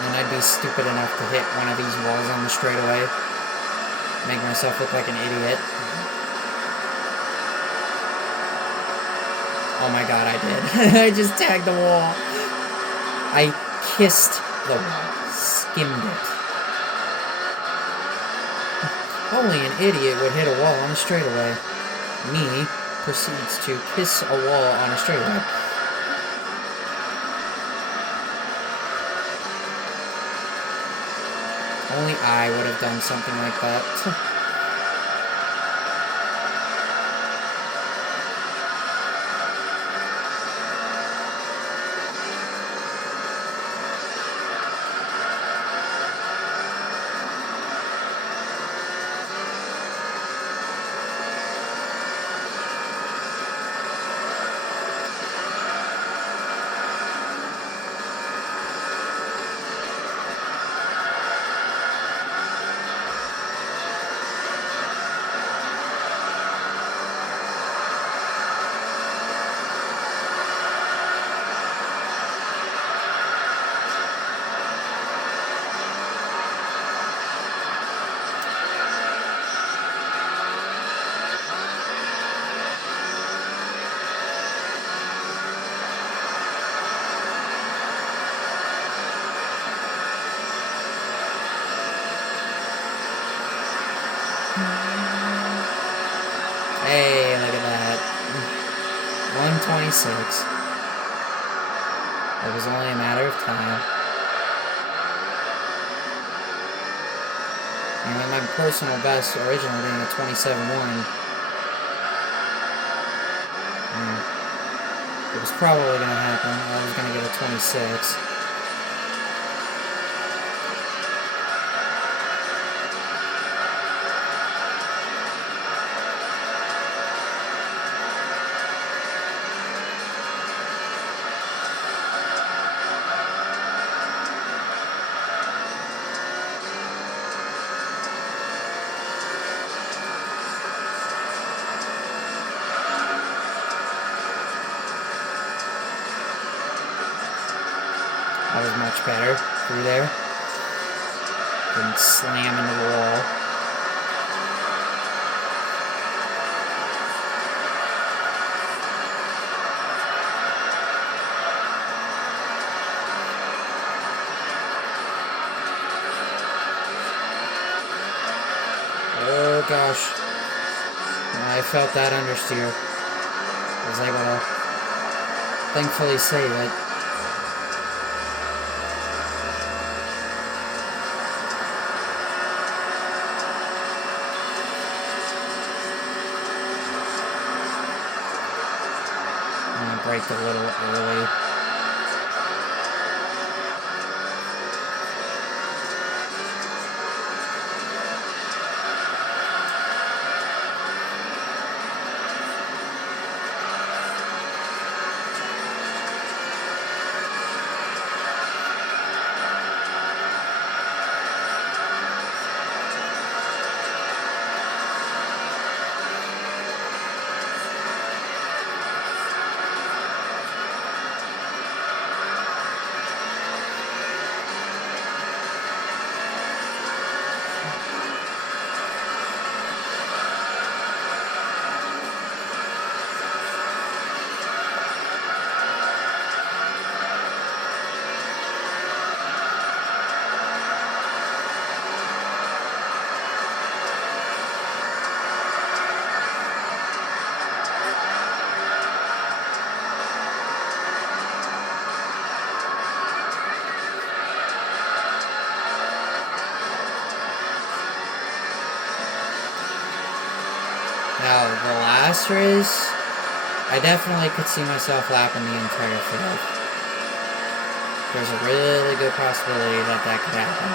And I'd be stupid enough to hit one of these walls on the straightaway. Make myself look like an idiot. Oh my god, I did. I just tagged the wall. I kissed the wall. Skimmed it. Only an idiot would hit a wall on a straightaway. Me proceeds to kiss a wall on a straightaway. Only I would have done something like that. Hey, look at that. 126. It was only a matter of time. And with my personal best originally being a 27.1, it was probably going to happen. I was going to get a 26. that was much better through there. Didn't slam into the wall. Oh gosh. I felt that understeer. I was able to thankfully save it. I braked a little early. Now, the last race, I definitely could see myself lapping the entire field. There's a really good possibility that that could happen.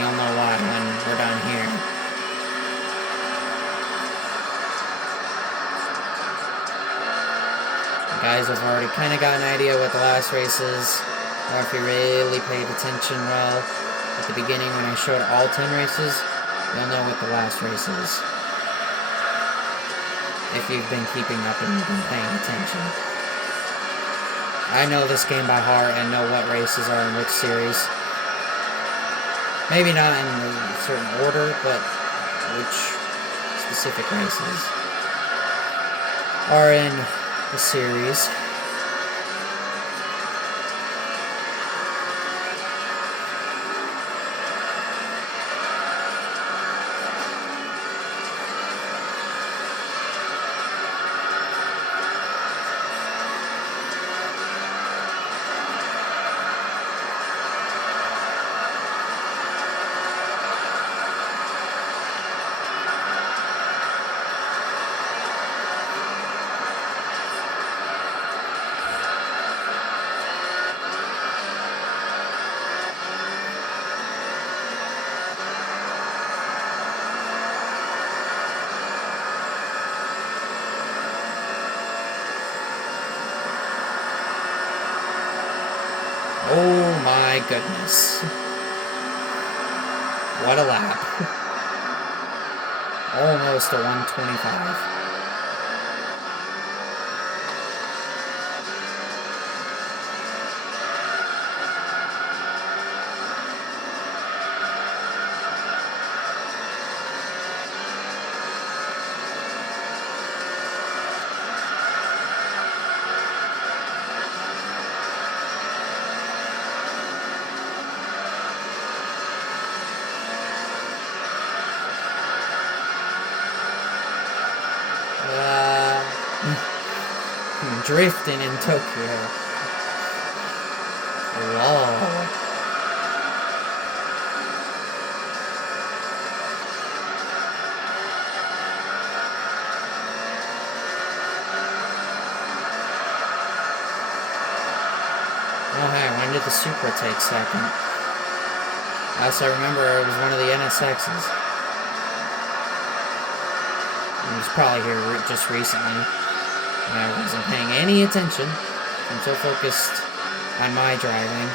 You'll know why when we're done here. You guys have already kind of got an idea what the last race is, or if you really paid attention well at the beginning when I showed all 10 races, you'll know what the last race is. If you've been keeping up and been paying attention. I know this game by heart and know what races are in which series. Maybe not in a certain order, but which specific races are in the series. Oh my goodness. What a lap. Almost a 125. Drifting in Tokyo. Whoa. Oh hey, when did the Supra take second? Last I remember, it was one of the NSXs. It was probably here just recently. I wasn't paying any attention. I'm so focused on my driving.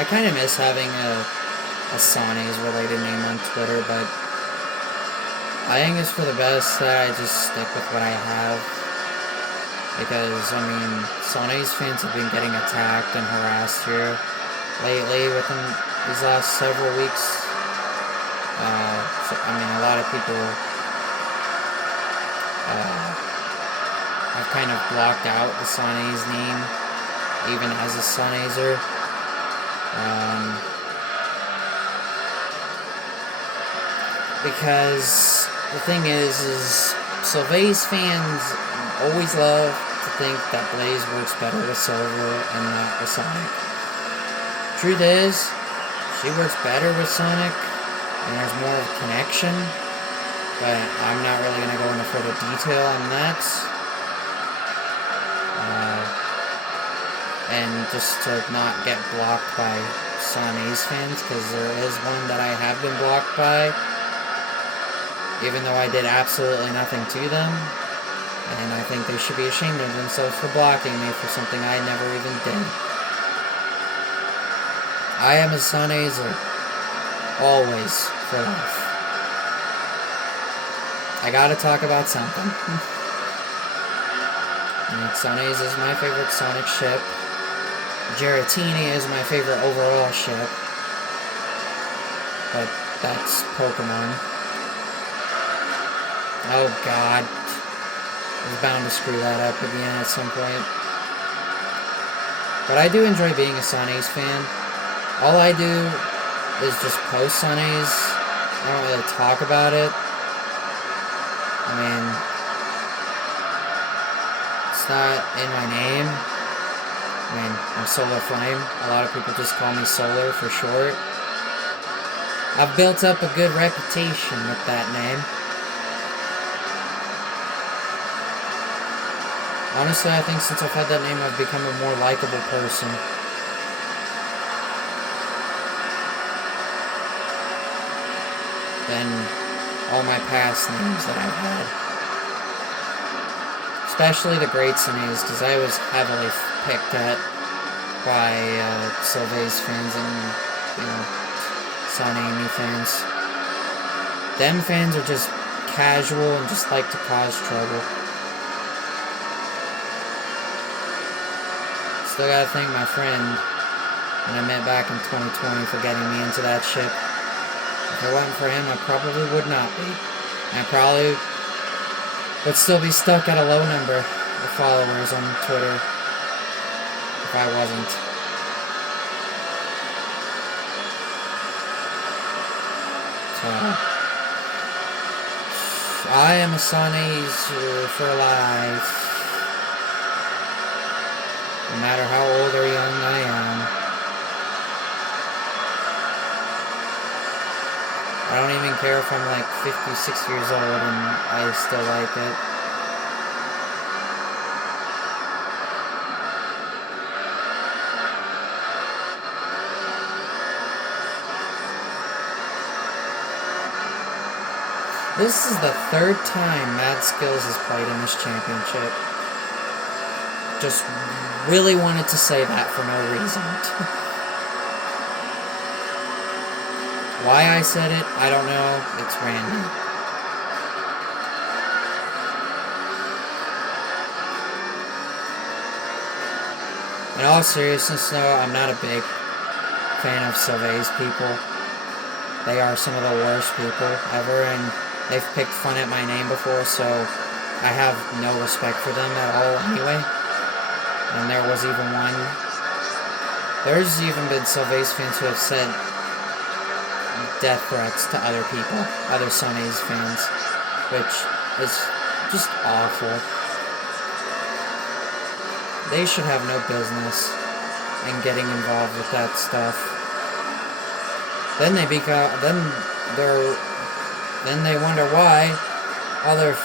I kind of miss having a Sane's related name on Twitter, but I think it's for the best that I just stick with what I have. Because, I mean, Sane's fans have been getting attacked and harassed here lately within these last several weeks. So, I mean, a lot of people have kind of blocked out the Sane's name, even as a Sanezer. Because the thing is Sylvain's fans always love to think that Blaze works better with Silver and not with Sonic. Truth is, she works better with Sonic, and there's more of a connection, but I'm not really going to go into further detail on that. And just to not get blocked by Sane's fans, because there is one that I have been blocked by, even though I did absolutely nothing to them, and I think they should be ashamed of themselves for blocking me for something I never even did. I am a Sanezer, always, for life. I gotta talk about something. Sane's is my favorite Sonic ship. Giratini is my favorite overall ship. But that's Pokemon. Oh god. I was bound to screw that up again at some point. But I do enjoy being a Sane's fan. All I do is just post Sane's. I don't really talk about it. I mean, it's not in my name. I mean, I'm Solar Flame. A lot of people just call me Solar for short. I've built up a good reputation with that name. Honestly, I think since I've had that name, I've become a more likable person. Than all my past names that I've had. Especially the Great Sanes, because I was heavily picked at by Sylvain's fans and, you know, Sanemi fans. Them fans are just casual and just like to cause trouble. Still gotta thank my friend that I met back in 2020 for getting me into that ship. If it wasn't for him, I probably would not be. I probably would still be stuck at a low number of followers on Twitter if I wasn't. So, I am a Sanezer for life. No matter how old or young I am. I don't even care if I'm like 56 years old and I still like it. This is the third time Mad Skills has played in this championship. Just really wanted to say that for no reason. Why I said it, I don't know. It's random. In all seriousness, though, I'm not a big fan of Sylvain's people. They are some of the worst people ever, and they've picked fun at my name before, so I have no respect for them at all anyway. And there was even one. There's even been Sylvain's fans who have said death threats to other people, other Sane's fans, which is just awful. They should have no business in getting involved with that stuff. Then they wonder why all their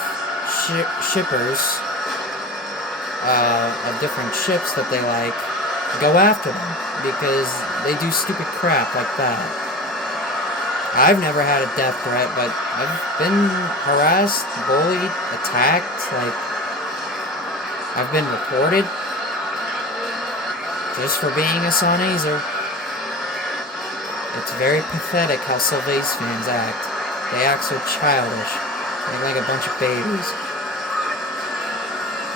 shippers of different ships that they like go after them because they do stupid crap like that. I've never had a death threat, but I've been harassed, bullied, attacked, like, I've been reported just for being a Sanezer. It's very pathetic how Sylvain's fans act. They act so childish. They act like a bunch of babies.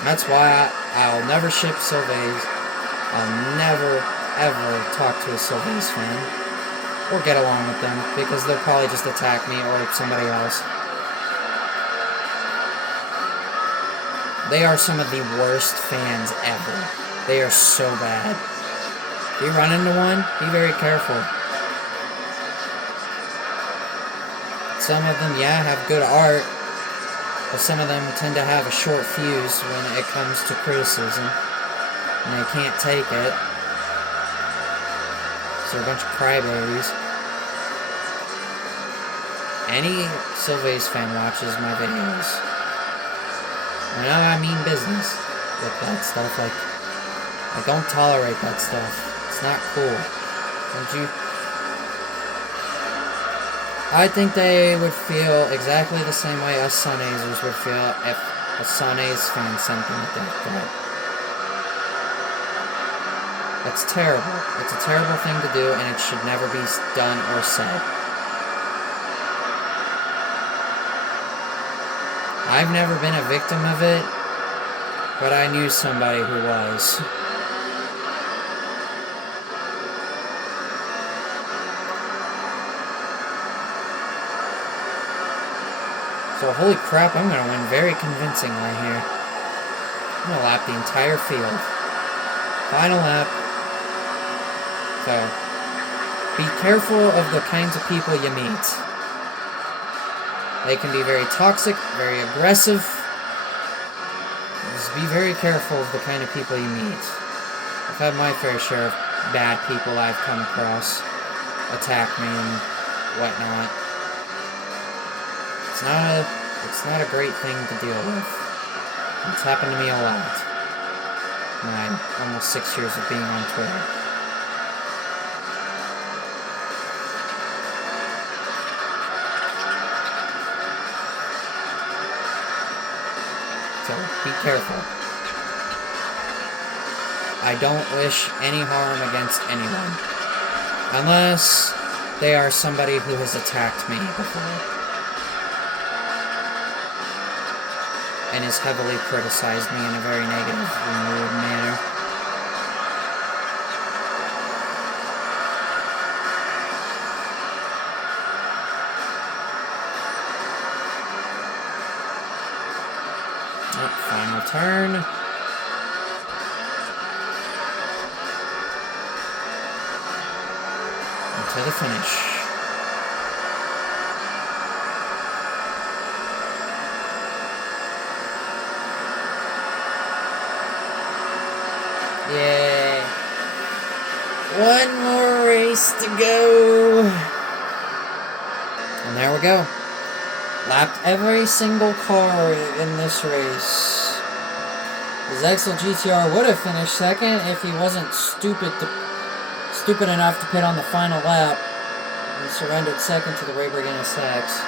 That's why I'll never ship Sylvain's. I'll never, ever talk to a Sylvain's fan. Or get along with them. Because they'll probably just attack me or somebody else. They are some of the worst fans ever. They are so bad. If you run into one, be very careful. Some of them, yeah, have good art, but some of them tend to have a short fuse when it comes to criticism, and they can't take it. So they're a bunch of crybabies. Any Sylvain's fan watches my videos. I know I mean business with that stuff. Like, I don't tolerate that stuff. It's not cool. Don't you? I think they would feel exactly the same way us Sunazers would feel if a Sunaze fan sent them with that. That's terrible. It's a terrible thing to do, and it should never be done or said. I've never been a victim of it, but I knew somebody who was. So, holy crap, I'm going to win very convincingly here. I'm going to lap the entire field. Final lap. So, be careful of the kinds of people you meet. They can be very toxic, very aggressive. Just be very careful of the kind of people you meet. I've had my fair share of bad people I've come across attack me and whatnot. It's not a great thing to deal with. It's happened to me a lot. In my almost 6 years of being on Twitter. So, be careful. I don't wish any harm against anyone. Unless they are somebody who has attacked me before. And has heavily criticized me in a very negative and rude manner. Oh, final turn. To the finish. Yay. One more race to go. And there we go. Lapped every single car in this race. Zexel GTR would have finished second if he wasn't stupid enough to pit on the final lap and surrendered second to the Rayburg NSX.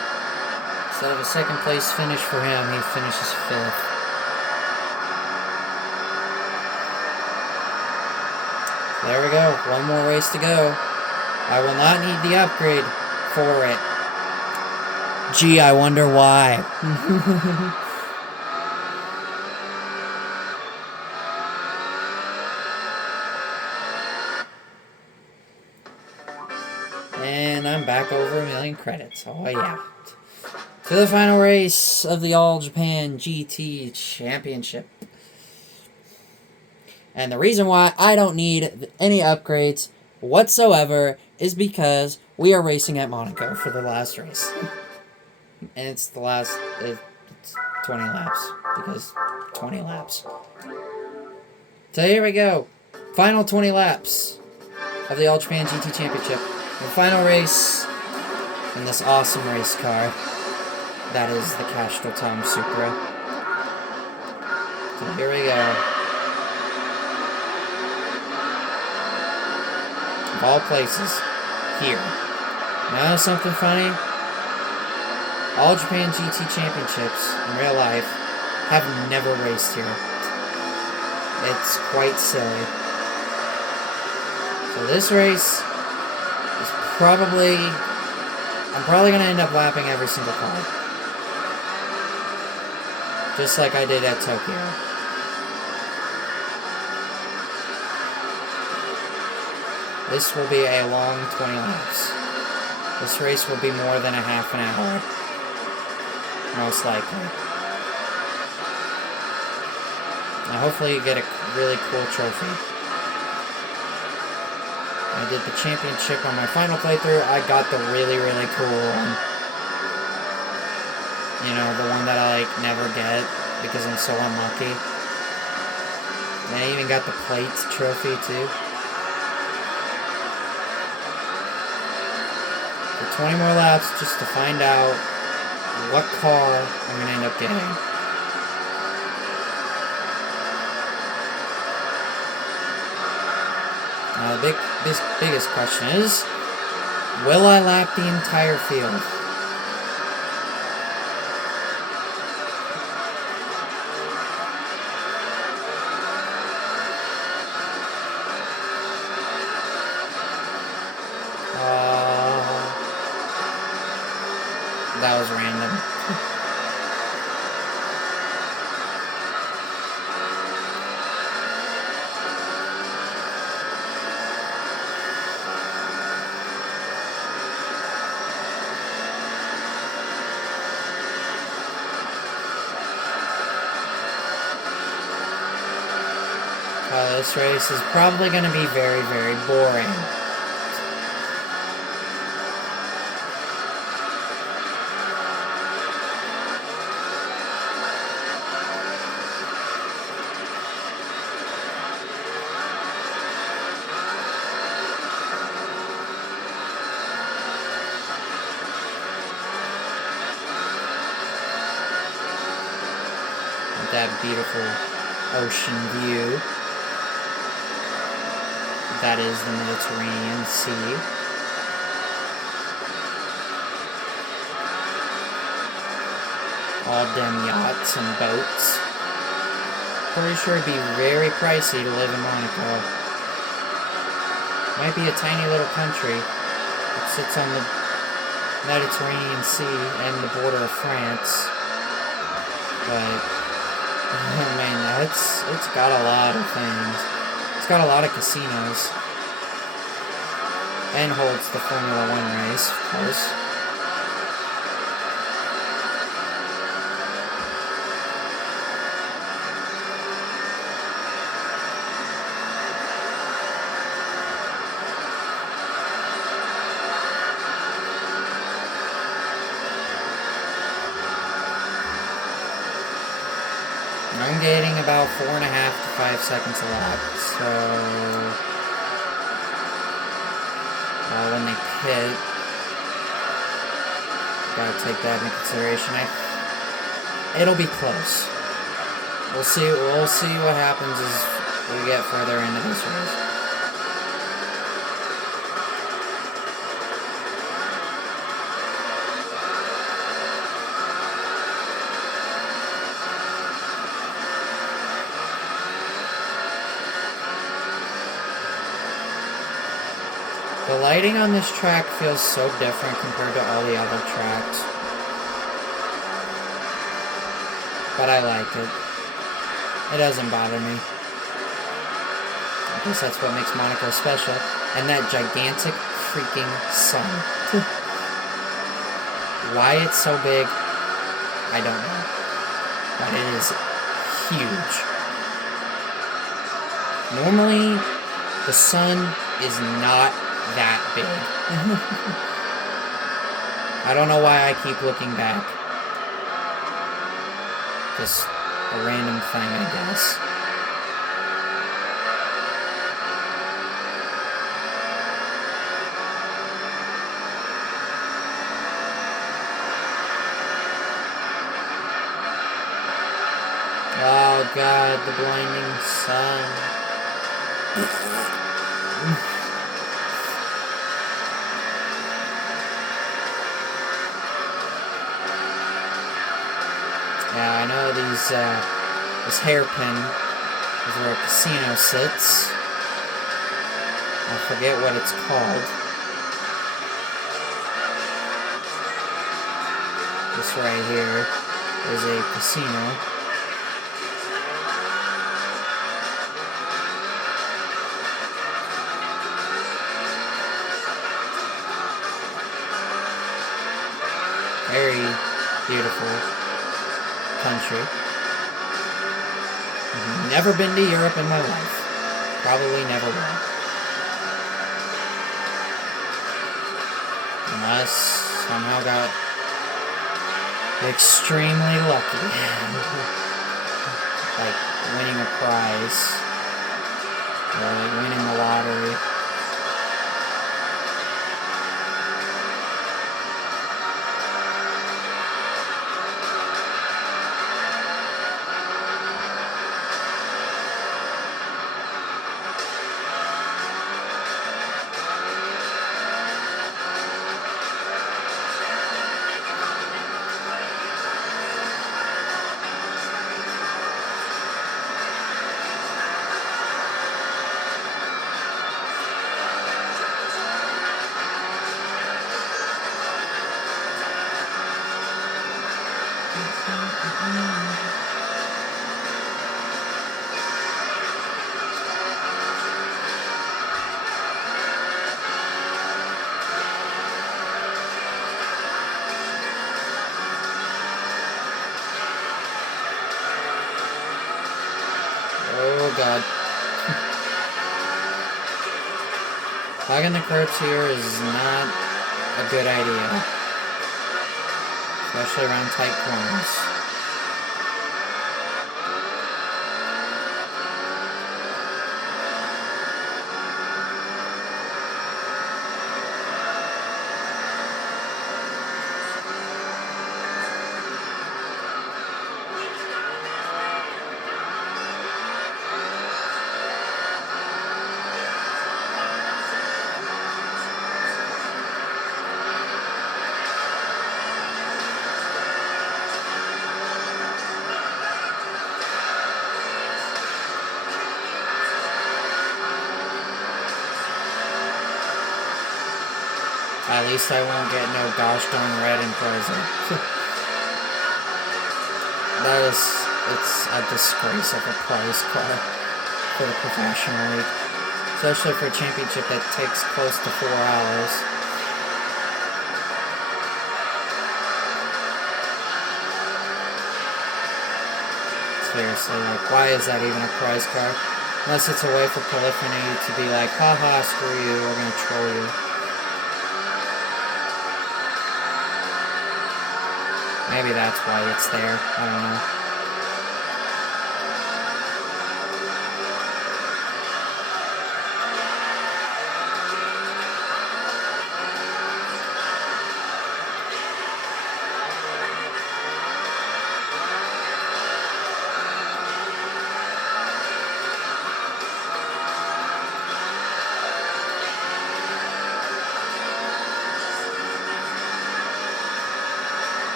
Instead of a second place finish for him, he finishes fifth. There we go. One more race to go. I will not need the upgrade for it. Gee, I wonder why. And I'm back over 1 million credits. Oh yeah. To the final race of the All Japan GT Championship. And the reason why I don't need any upgrades whatsoever is because we are racing at Monaco for the last race. And it's the last, it's 20 laps, because 20 laps. So here we go. Final 20 laps of the All Japan GT Championship. The final race in this awesome race car. That is the Castrol Tom Supra. So here we go. Of all places, here. Now something funny. All Japan GT Championships in real life have never raced here. It's quite silly. So this race is I'm probably gonna end up lapping every single car. Just like I did at Tokyo. This will be a long 20 laps. This race will be more than a half an hour. Most likely. Now hopefully you get a really cool trophy. I did the championship on my final playthrough. I got the really, really cool one. You know, the one that I, like, never get because I'm so unlucky. And I even got the plate trophy, too. So 20 more laps just to find out what car I'm going to end up getting. The biggest question is, will I lap the entire field? That was random. This race is probably going to be very, very boring. That beautiful ocean view. That is the Mediterranean Sea. All them yachts and boats. Pretty sure it'd be very pricey to live in Monaco. Might be a tiny little country that sits on the Mediterranean Sea and the border of France. But, oh man, it's got a lot of things. It's got a lot of casinos. And holds the Formula 1 race, of course. I'm getting about 4.5 to 5 seconds a lap, so when they pit, gotta take that into consideration. It'll be close. We'll see what happens as we get further into this race. The lighting on this track feels so different compared to all the other tracks. But I like it. It doesn't bother me. I guess that's what makes Monaco special. And that gigantic freaking sun. Why it's so big, I don't know. But it is huge. Normally, the sun is not that big. I don't know why I keep looking back. Just a random thing, I guess. Oh god, the blinding sun. Yeah, I know this hairpin is where a casino sits. I forget what it's called. This right here is a casino. Very beautiful country. Never been to Europe in my life. Probably never will. Unless somehow got extremely lucky. Like winning a prize. Or like winning the lottery. Oh god. Hogging the curbs here is not a good idea. Especially around tight corners. At least I won't get no gosh darn red in prison. It's a disgrace of a prize car for the professional league. Especially for a championship that takes close to 4 hours. Seriously, like, why is that even a prize car? Unless it's a way for Polyphony to be like, haha, screw you, we're gonna troll you. Maybe that's why it's there. I don't know.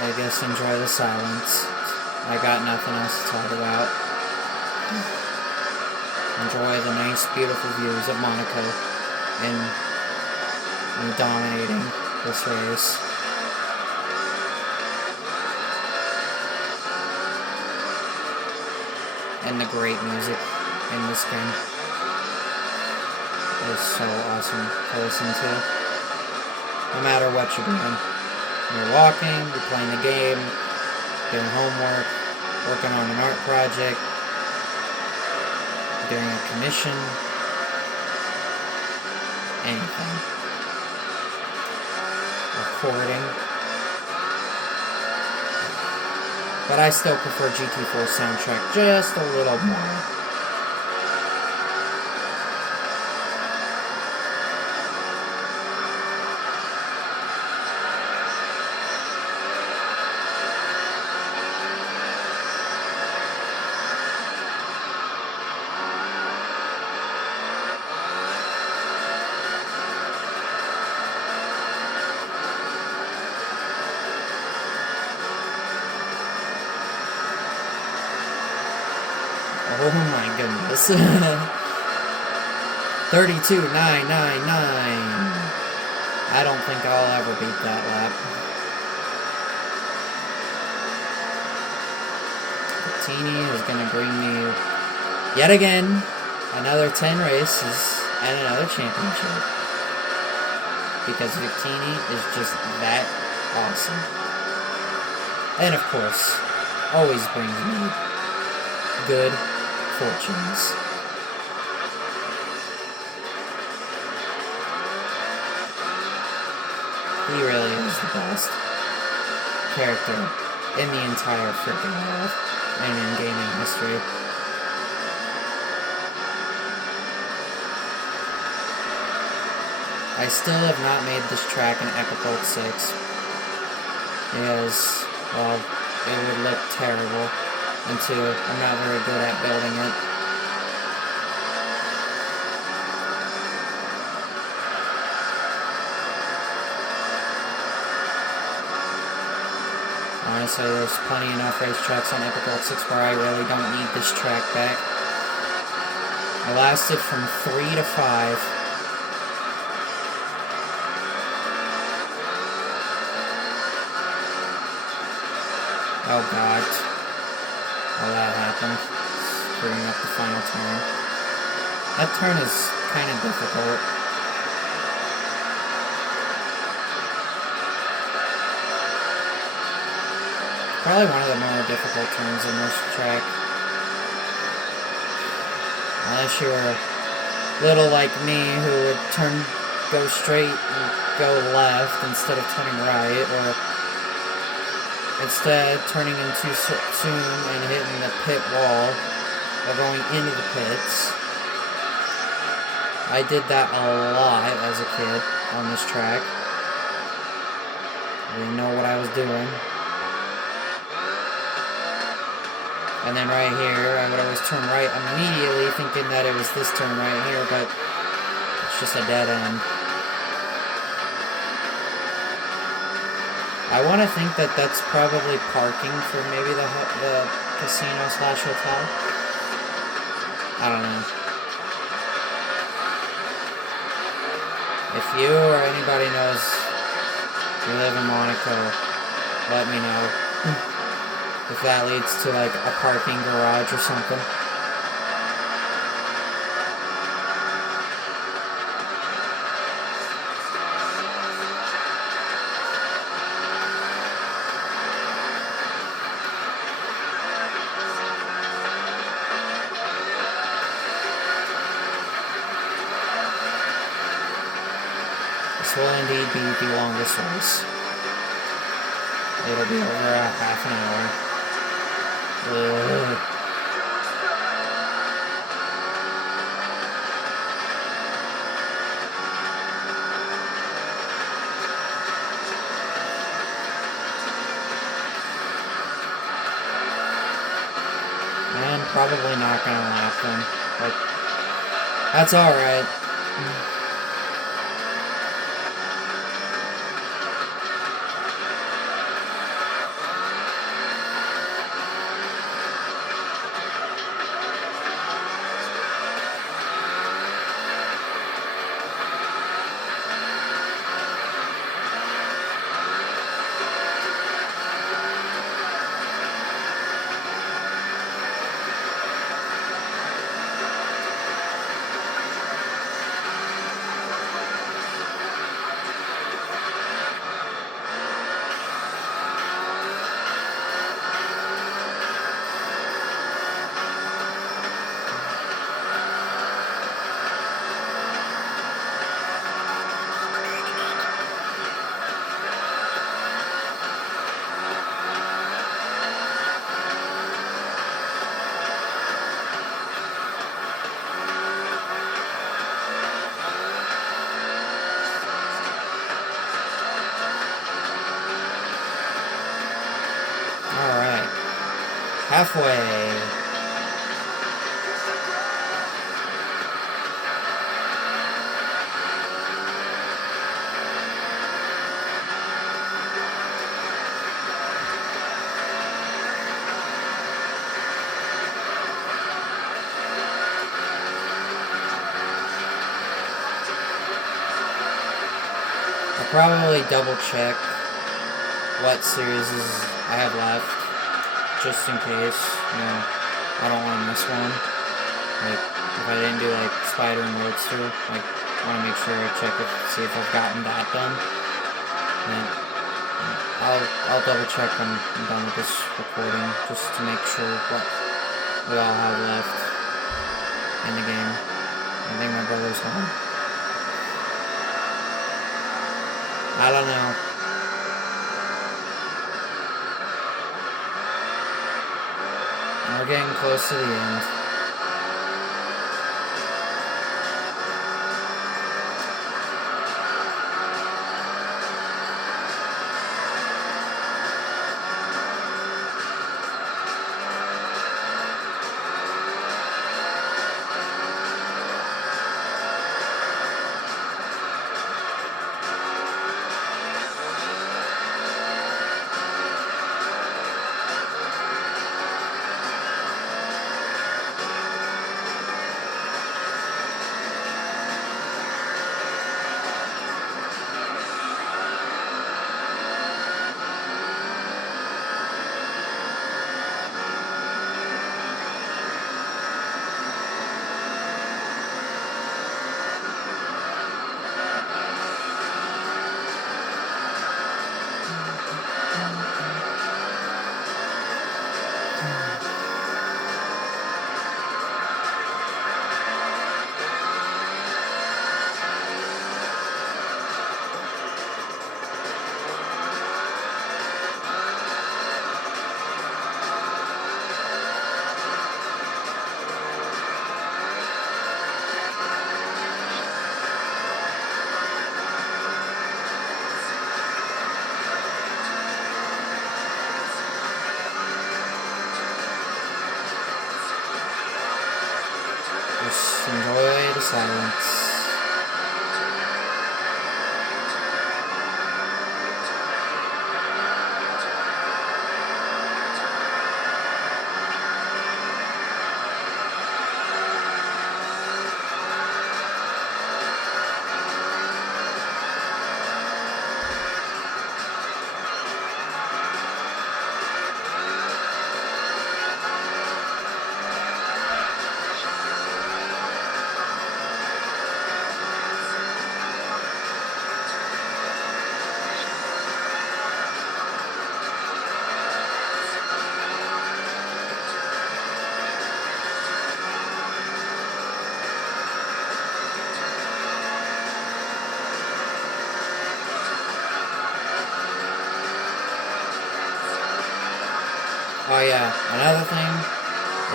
I guess enjoy the silence. I got nothing else to talk about. Enjoy the nice, beautiful views of Monaco and dominating this race. And the great music in this game. It's so awesome to listen to. No matter what you're doing. You're walking, you're playing the game, doing homework, working on an art project, doing a commission, anything. Recording. But I still prefer GT4 soundtrack just a little more. Oh my goodness. 32,999. I don't think I'll ever beat that lap. Bettini is going to bring me, yet again, another 10 races and another championship. Because Victini is just that awesome. And of course, always brings me good fortunes. He really is the best character in the entire freaking world and in gaming history. I still have not made this track in Epic Gold 6. Because, well, it would look terrible. And two, I'm not very good at building it. Honestly, there's plenty enough racetracks on Epic Gold 6 where I really don't need this track back. I lasted from 3 to 5. Oh god. Oh, that happened. Screwing up the final turn. That turn is kind of difficult. Probably one of the more difficult turns in this track. Unless you were little like me who would go straight and go left instead of turning right, or instead turning in too soon and hitting the pit wall or going into the pits. I did that a lot as a kid on this track. I didn't know what I was doing. And then right here, I would always turn right immediately thinking that it was this turn right here, but it's just a dead end. I want to think that that's probably parking for maybe the casino/hotel. I don't know. If you or anybody knows you live in Monaco, let me know. If that leads to like a parking garage or something. This will indeed be the longest race. It'll be over a half an hour. Ugh. I'm probably not gonna lap them, but that's alright. Halfway. I'll probably double check what series I have left, just in case, you know, I don't want to miss one. Like, if I didn't do, like, Spider and Roadster, like, I want to make sure I check it, see if I've gotten that done. And I'll double check when I'm done with this recording, just to make sure what we all have left in the game. I think my brother's home. I don't know. We're getting close to the end. Just enjoy the silence. Oh yeah, another thing,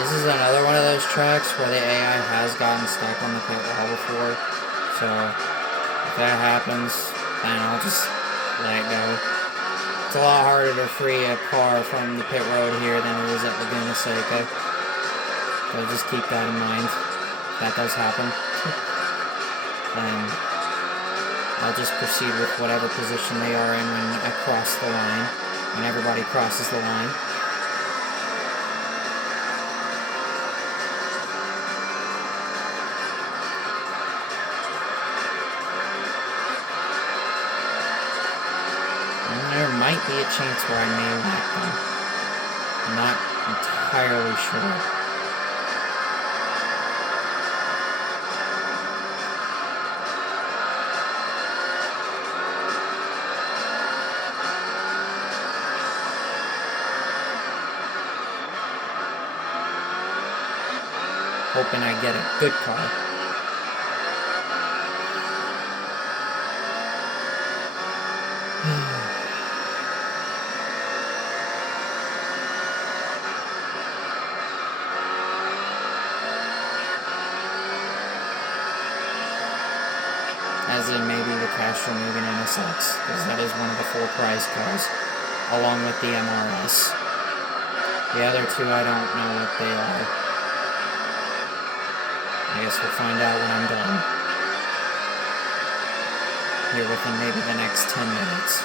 this is another one of those tracks where the AI has gotten stuck on the pit wall before, so if that happens, then I'll just let it go. It's a lot harder to free a car from the pit road here than it is at Laguna Seca, so just keep that in mind. If that does happen, then I'll just proceed with whatever position they are in when I cross the line, when everybody crosses the line. There might be a chance where I may whack them. I'm not entirely sure. Hoping I get a good car. As in maybe the Castro Mugen NSX, because that is one of the full prize cars, along with the MRS. The other two, I don't know what they are. I guess we'll find out when I'm done. Here within maybe the next 10 minutes.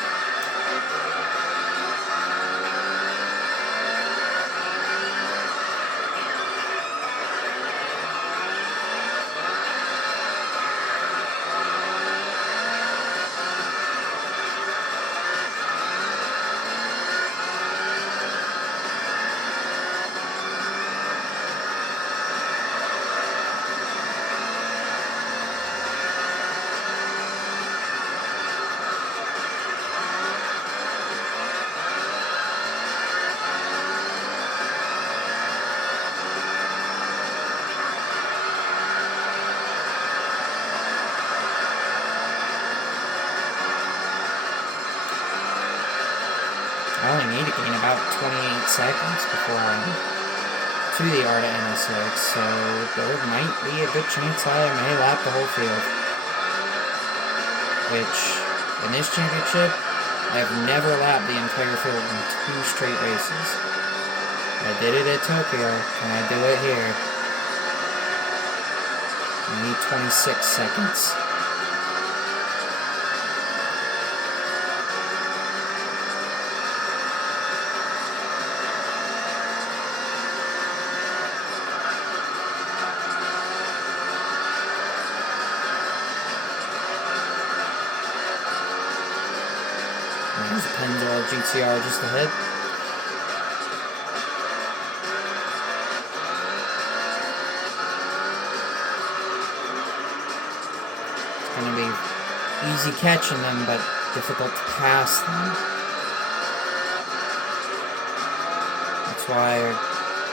I only need to gain about 28 seconds before I'm to the Arta NSX, so there might be a good chance I may lap the whole field. Which, in this championship, I've never lapped the entire field in 2 straight races. I did it at Tokyo, and I do it here. I need 26 seconds. There's a Pendle GTR just ahead. It's going to be easy catching them, but difficult to pass them. That's why I'm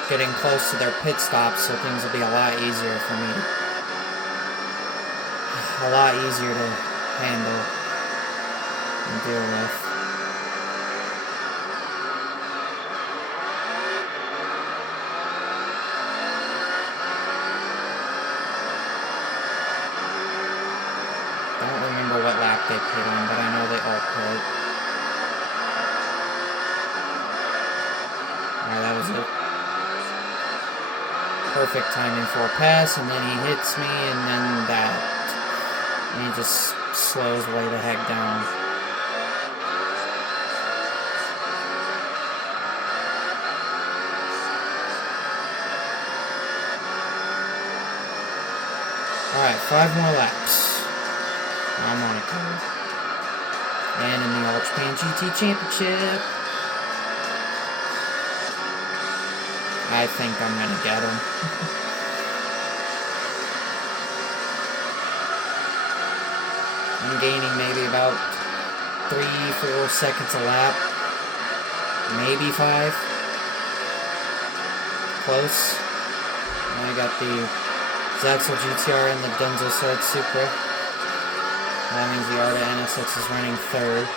getting close to their pit stops, so things will be a lot easier for me. A lot easier to handle and deal with. I don't remember what lap they pit on, but I know they all pit. Alright, that was it. Perfect timing for a pass, and then he hits me, and then that. And he just slows way the heck down. Alright, 5 more laps. I'm on it, and in the All Japan GT Championship, I think I'm gonna get him. I'm gaining maybe about 3-4 seconds a lap, maybe 5. Close. And I got the Zaxel GTR and the Denso Sword Supra. That means the Arta NSX is running 3rd.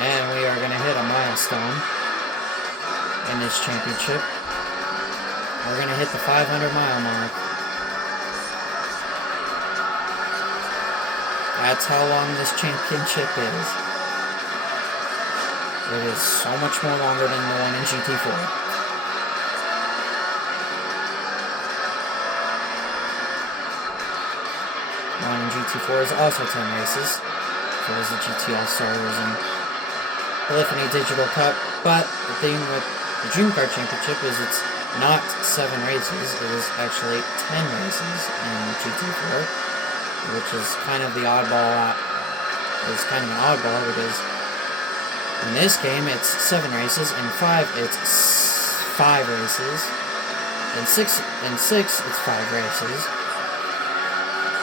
And we are going to hit a milestone in this championship. We're going to hit the 500-mile mark. That's how long this championship is. It is so much more longer than the one in GT4. The one in GT4 is also 10 races. So is the GT All-Stars and Polyphony Digital Cup. But the thing with the Dream Car Championship is it's not 7 races, it was actually 10 races in GT4, which is kind of the oddball. It's kind of an oddball because in this game it's 7 races, in 5 it's 5 races, in 6 it's 5 races,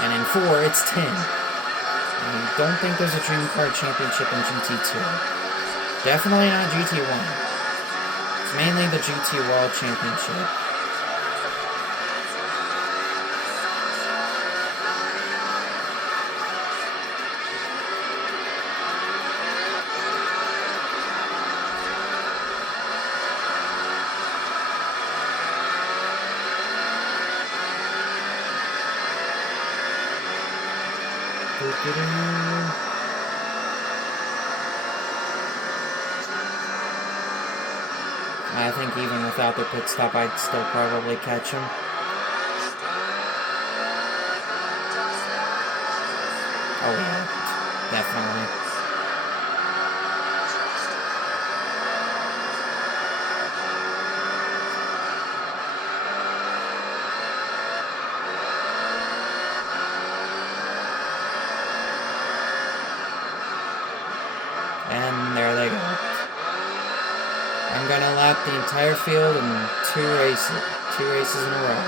and in 4 it's 10. I don't think there's a Dream Car Championship in GT2. Definitely not GT1. It's mainly the GT World Championship. I think even without the pit stop, I'd still probably catch him. Oh yeah, definitely. And there they go. I'm gonna lap the entire field in two races in a row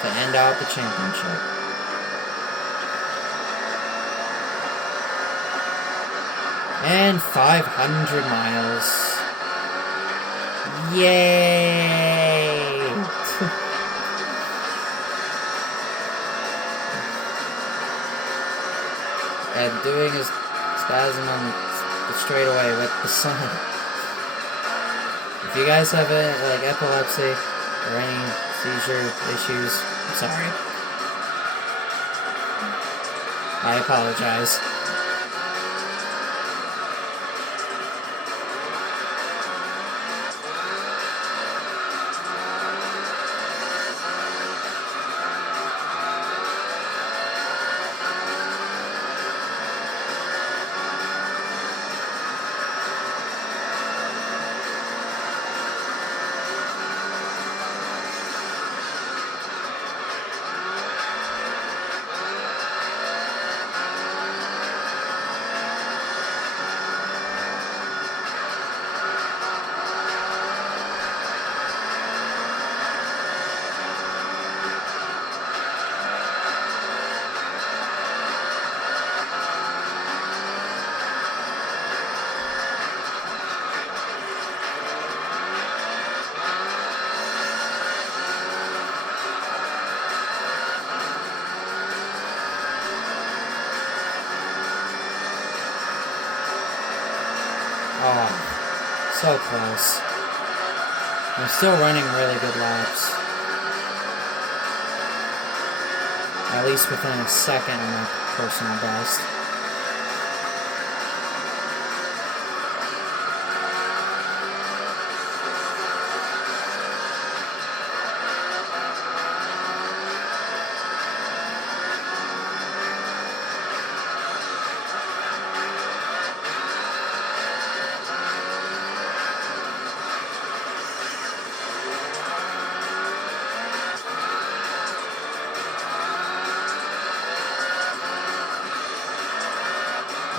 to end out the championship. And 500 miles. Yay! And doing his spasm on the straightaway with the sun. If you guys have like epilepsy or any seizure issues, I'm sorry. I apologize. Oh, so close. I'm still running really good laps. At least within a second of my personal best.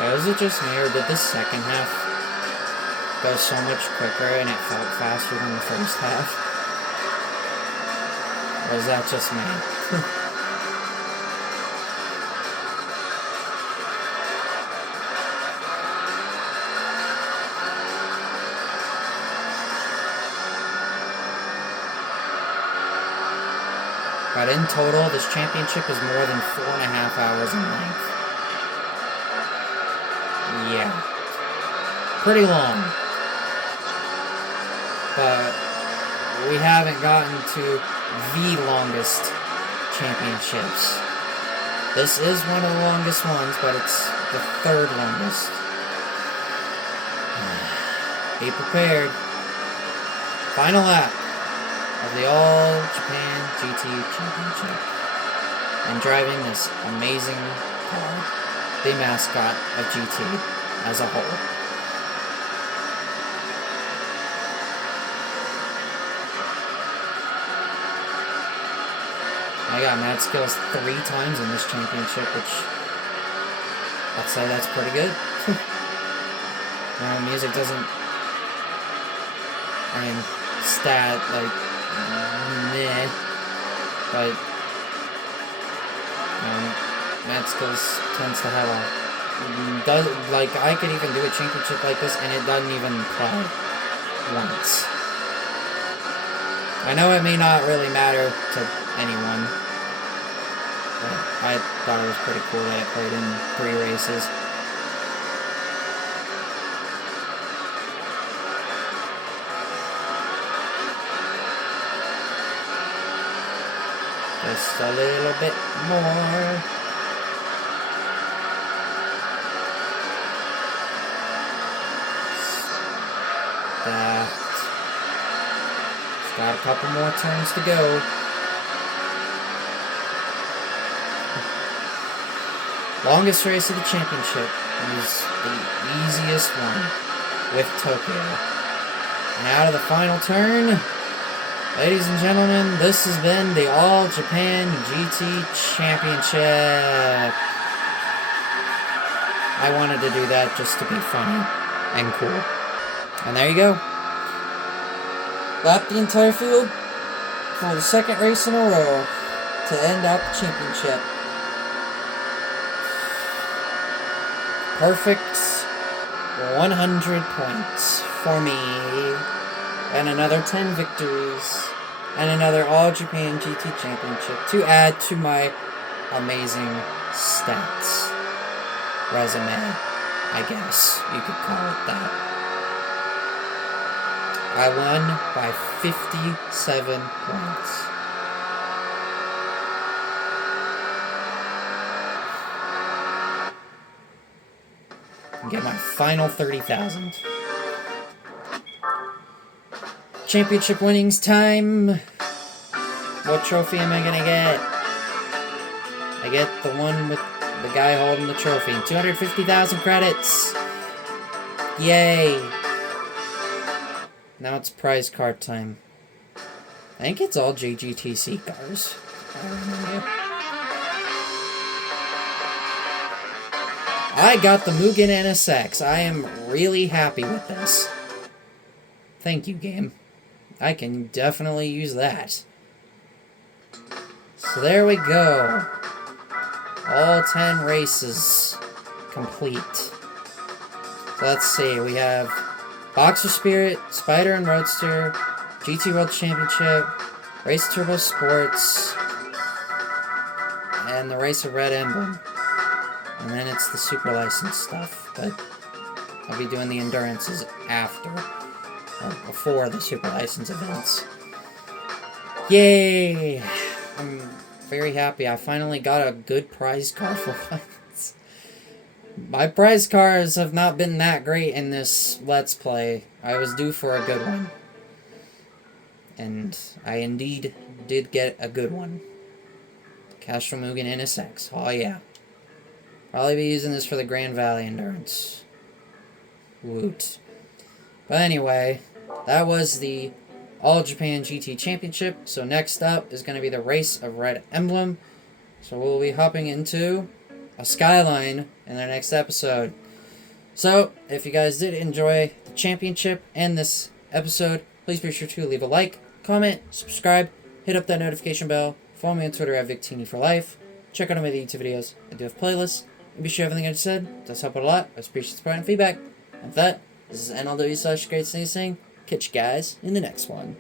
Was it just me, or did the second half go so much quicker and it felt faster than the first half? Or is that just me? But in total, this championship is more than 4.5 hours in length. Yeah. Pretty long. But we haven't gotten to the longest championships. This is one of the longest ones, but it's the third longest. Be prepared. Final lap of the All Japan GT Championship. And driving this amazing car. The mascot of GT as a whole. I got mad skills 3 times in this championship, which I'd say that's pretty good. Music doesn't, stat, like, meh, but, mad skills tends to have I could even do a championship like this and it doesn't even play once. I know it may not really matter to anyone, but I thought it was pretty cool that it played in 3 races. Just a little bit more. Got a couple more turns to go. Longest race of the championship is the easiest one with Tokyo. And out of the final turn, ladies and gentlemen, this has been the All Japan GT Championship. I wanted to do that just to be funny and cool. And there you go. Lapped the entire field for the second race in a row to end out the championship. Perfect 100 points for me. And another 10 victories. And another All Japan GT Championship to add to my amazing stats resume, I guess you could call it that. I won by 57 points. Get my final 30,000. Championship winnings time. What trophy am I gonna get? I get the one with the guy holding the trophy. 250,000 credits. Yay. Now it's prize card time. I think it's all JGTC cars. I remember. I got the Mugen NSX. I am really happy with this. Thank you, game. I can definitely use that. So there we go. All 10 races complete. So let's see. We have Boxer Spirit, Spider and Roadster, GT World Championship, Race Turbo Sports, and the Race of Red Emblem. And then it's the super license stuff, but I'll be doing the endurances after, or before the super license events. Yay! I'm very happy. I finally got a good prize car for once. My prize cars have not been that great in this Let's Play. I was due for a good one. And I indeed did get a good one. Castro Mugen NSX. Oh yeah. Probably be using this for the Grand Valley Endurance. Woot. But anyway, that was the All Japan GT Championship. So next up is going to be the Race of Red Emblem. So we'll be hopping into a Skyline in our next episode. So, if you guys did enjoy the championship and this episode, please be sure to leave a like, comment, subscribe, hit up that notification bell, follow me on Twitter at VicTini4Life, check out all my YouTube videos. I do have playlists. And be sure everything I just said does help out a lot. I appreciate support and feedback. And with that, this is NLW/GreatSneeze saying, catch you guys in the next one.